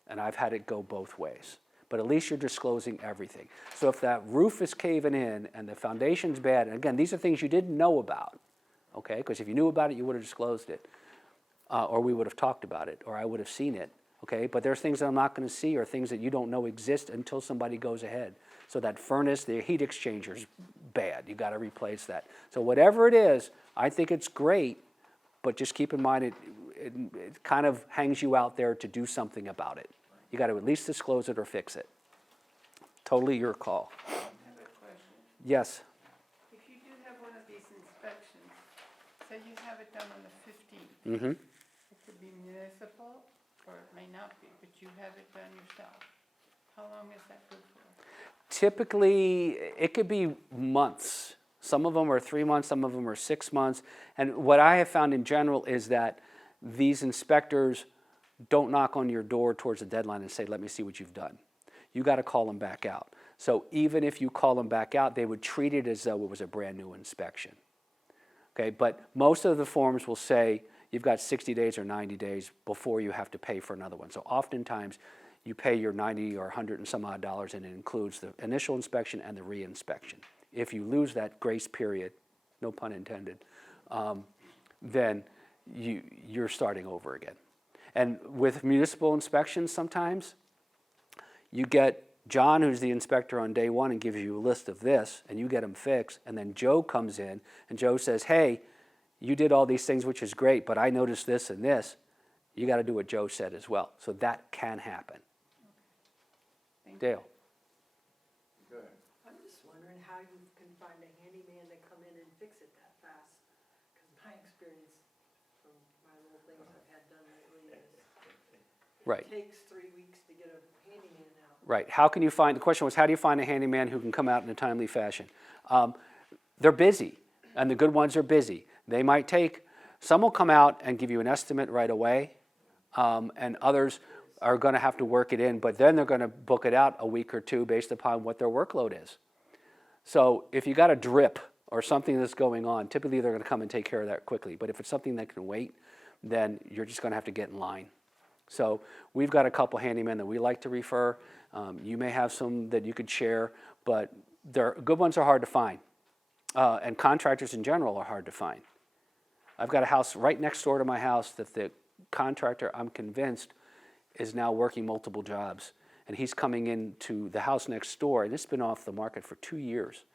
And I've had it go both ways. But at least you're disclosing everything. So if that roof is caving in and the foundation's bad, and again, these are things you didn't know about, okay? Because if you knew about it, you would have disclosed it. Or we would have talked about it, or I would have seen it, okay? But there's things that I'm not going to see, or things that you don't know exist until somebody goes ahead. So that furnace, the heat exchanger's bad. You got to replace that. So whatever it is, I think it's great, but just keep in mind it kind of hangs you out there to do something about it. You got to at least disclose it or fix it. Totally your call. I have a question. Yes. If you do have one of these inspections, say you have it done on the 15th, Mm-hmm. it could be municipal, or it may not be, but you have it done yourself. How long is that good for? Typically, it could be months. Some of them are 3 months, some of them are 6 months. And what I have found in general is that these inspectors don't knock on your door towards the deadline and say, let me see what you've done. You got to call them back out. So even if you call them back out, they would treat it as though it was a brand new inspection. Okay, but most of the forms will say you've got 60 days or 90 days before you have to pay for another one. So oftentimes you pay your 90 or 100 and some odd dollars, and it includes the initial inspection and the re-inspection. If you lose that grace period, no pun intended, then you're starting over again. And with municipal inspections sometimes, you get John, who's the inspector on day one, and gives you a list of this, and you get them fixed, and then Joe comes in, and Joe says, hey, you did all these things, which is great, but I noticed this and this. You got to do what Joe said as well. So that can happen. Thank you. Dale? Good. I'm just wondering how you can find a handyman to come in and fix it that fast. Because my experience from my little things I've had done lately is Right. it takes 3 weeks to get a handyman out. Right. How can you find, the question was, how do you find a handyman who can come out in a timely fashion? They're busy, and the good ones are busy. They might take, some will come out and give you an estimate right away, and others are going to have to work it in, but then they're going to book it out a week or two based upon what their workload is. So if you got a drip or something that's going on, typically they're going to come and take care of that quickly. But if it's something that can wait, then you're just going to have to get in line. So we've got a couple handymen that we like to refer. You may have some that you could share, but good ones are hard to find. And contractors in general are hard to find. I've got a house right next door to my house that the contractor, I'm convinced, is now working multiple jobs. And he's coming into the house next door, and it's been off the market for 2 years.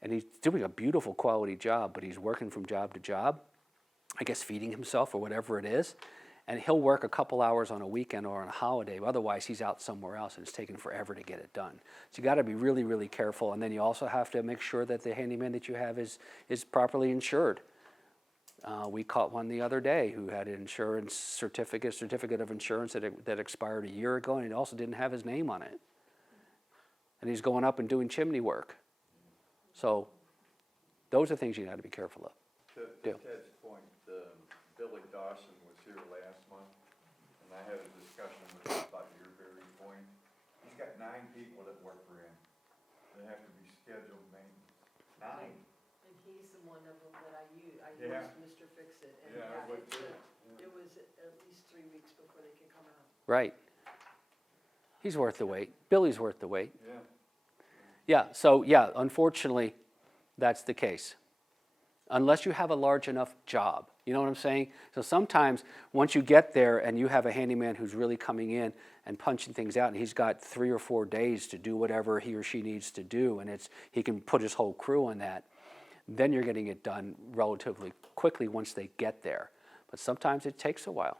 And he's doing a beautiful quality job, but he's working from job to job, I guess feeding himself or whatever it is. And he'll work a couple hours on a weekend or on a holiday. Otherwise, he's out somewhere else, and it's taking forever to get it done. So you got to be really, really careful. And then you also have to make sure that the handyman that you have is properly insured. We caught one the other day who had an insurance certificate of insurance that expired a year ago, and it also didn't have his name on it. And he's going up and doing chimney work. So those are things you got to be careful of. To Dale. Ted's point, Billy Dawson was here last month, and I had a discussion with him about your very point. He's got 9 people that work for him. They have to be scheduled maintenance. 9. And he's the one of them that I use. I Yeah. used Mr. Fix-It. And Yeah, I would it too. took- Yeah. It was at least 3 weeks before they could come out. Right. He's worth the wait. Billy's worth the wait. Yeah. Yeah, so yeah, unfortunately, that's the case. unless you have a large enough job. You know what I'm saying? So sometimes once you get there and you have a handyman who's really coming in and punching things out, and he's got 3 or 4 days to do whatever he or she needs to do, and he can put his whole crew on that, then you're getting it done relatively quickly once they get there. But sometimes it takes a while.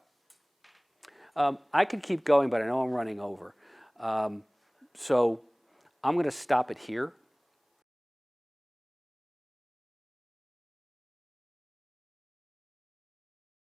I could keep going, but I know I'm running over. So I'm going to stop it here.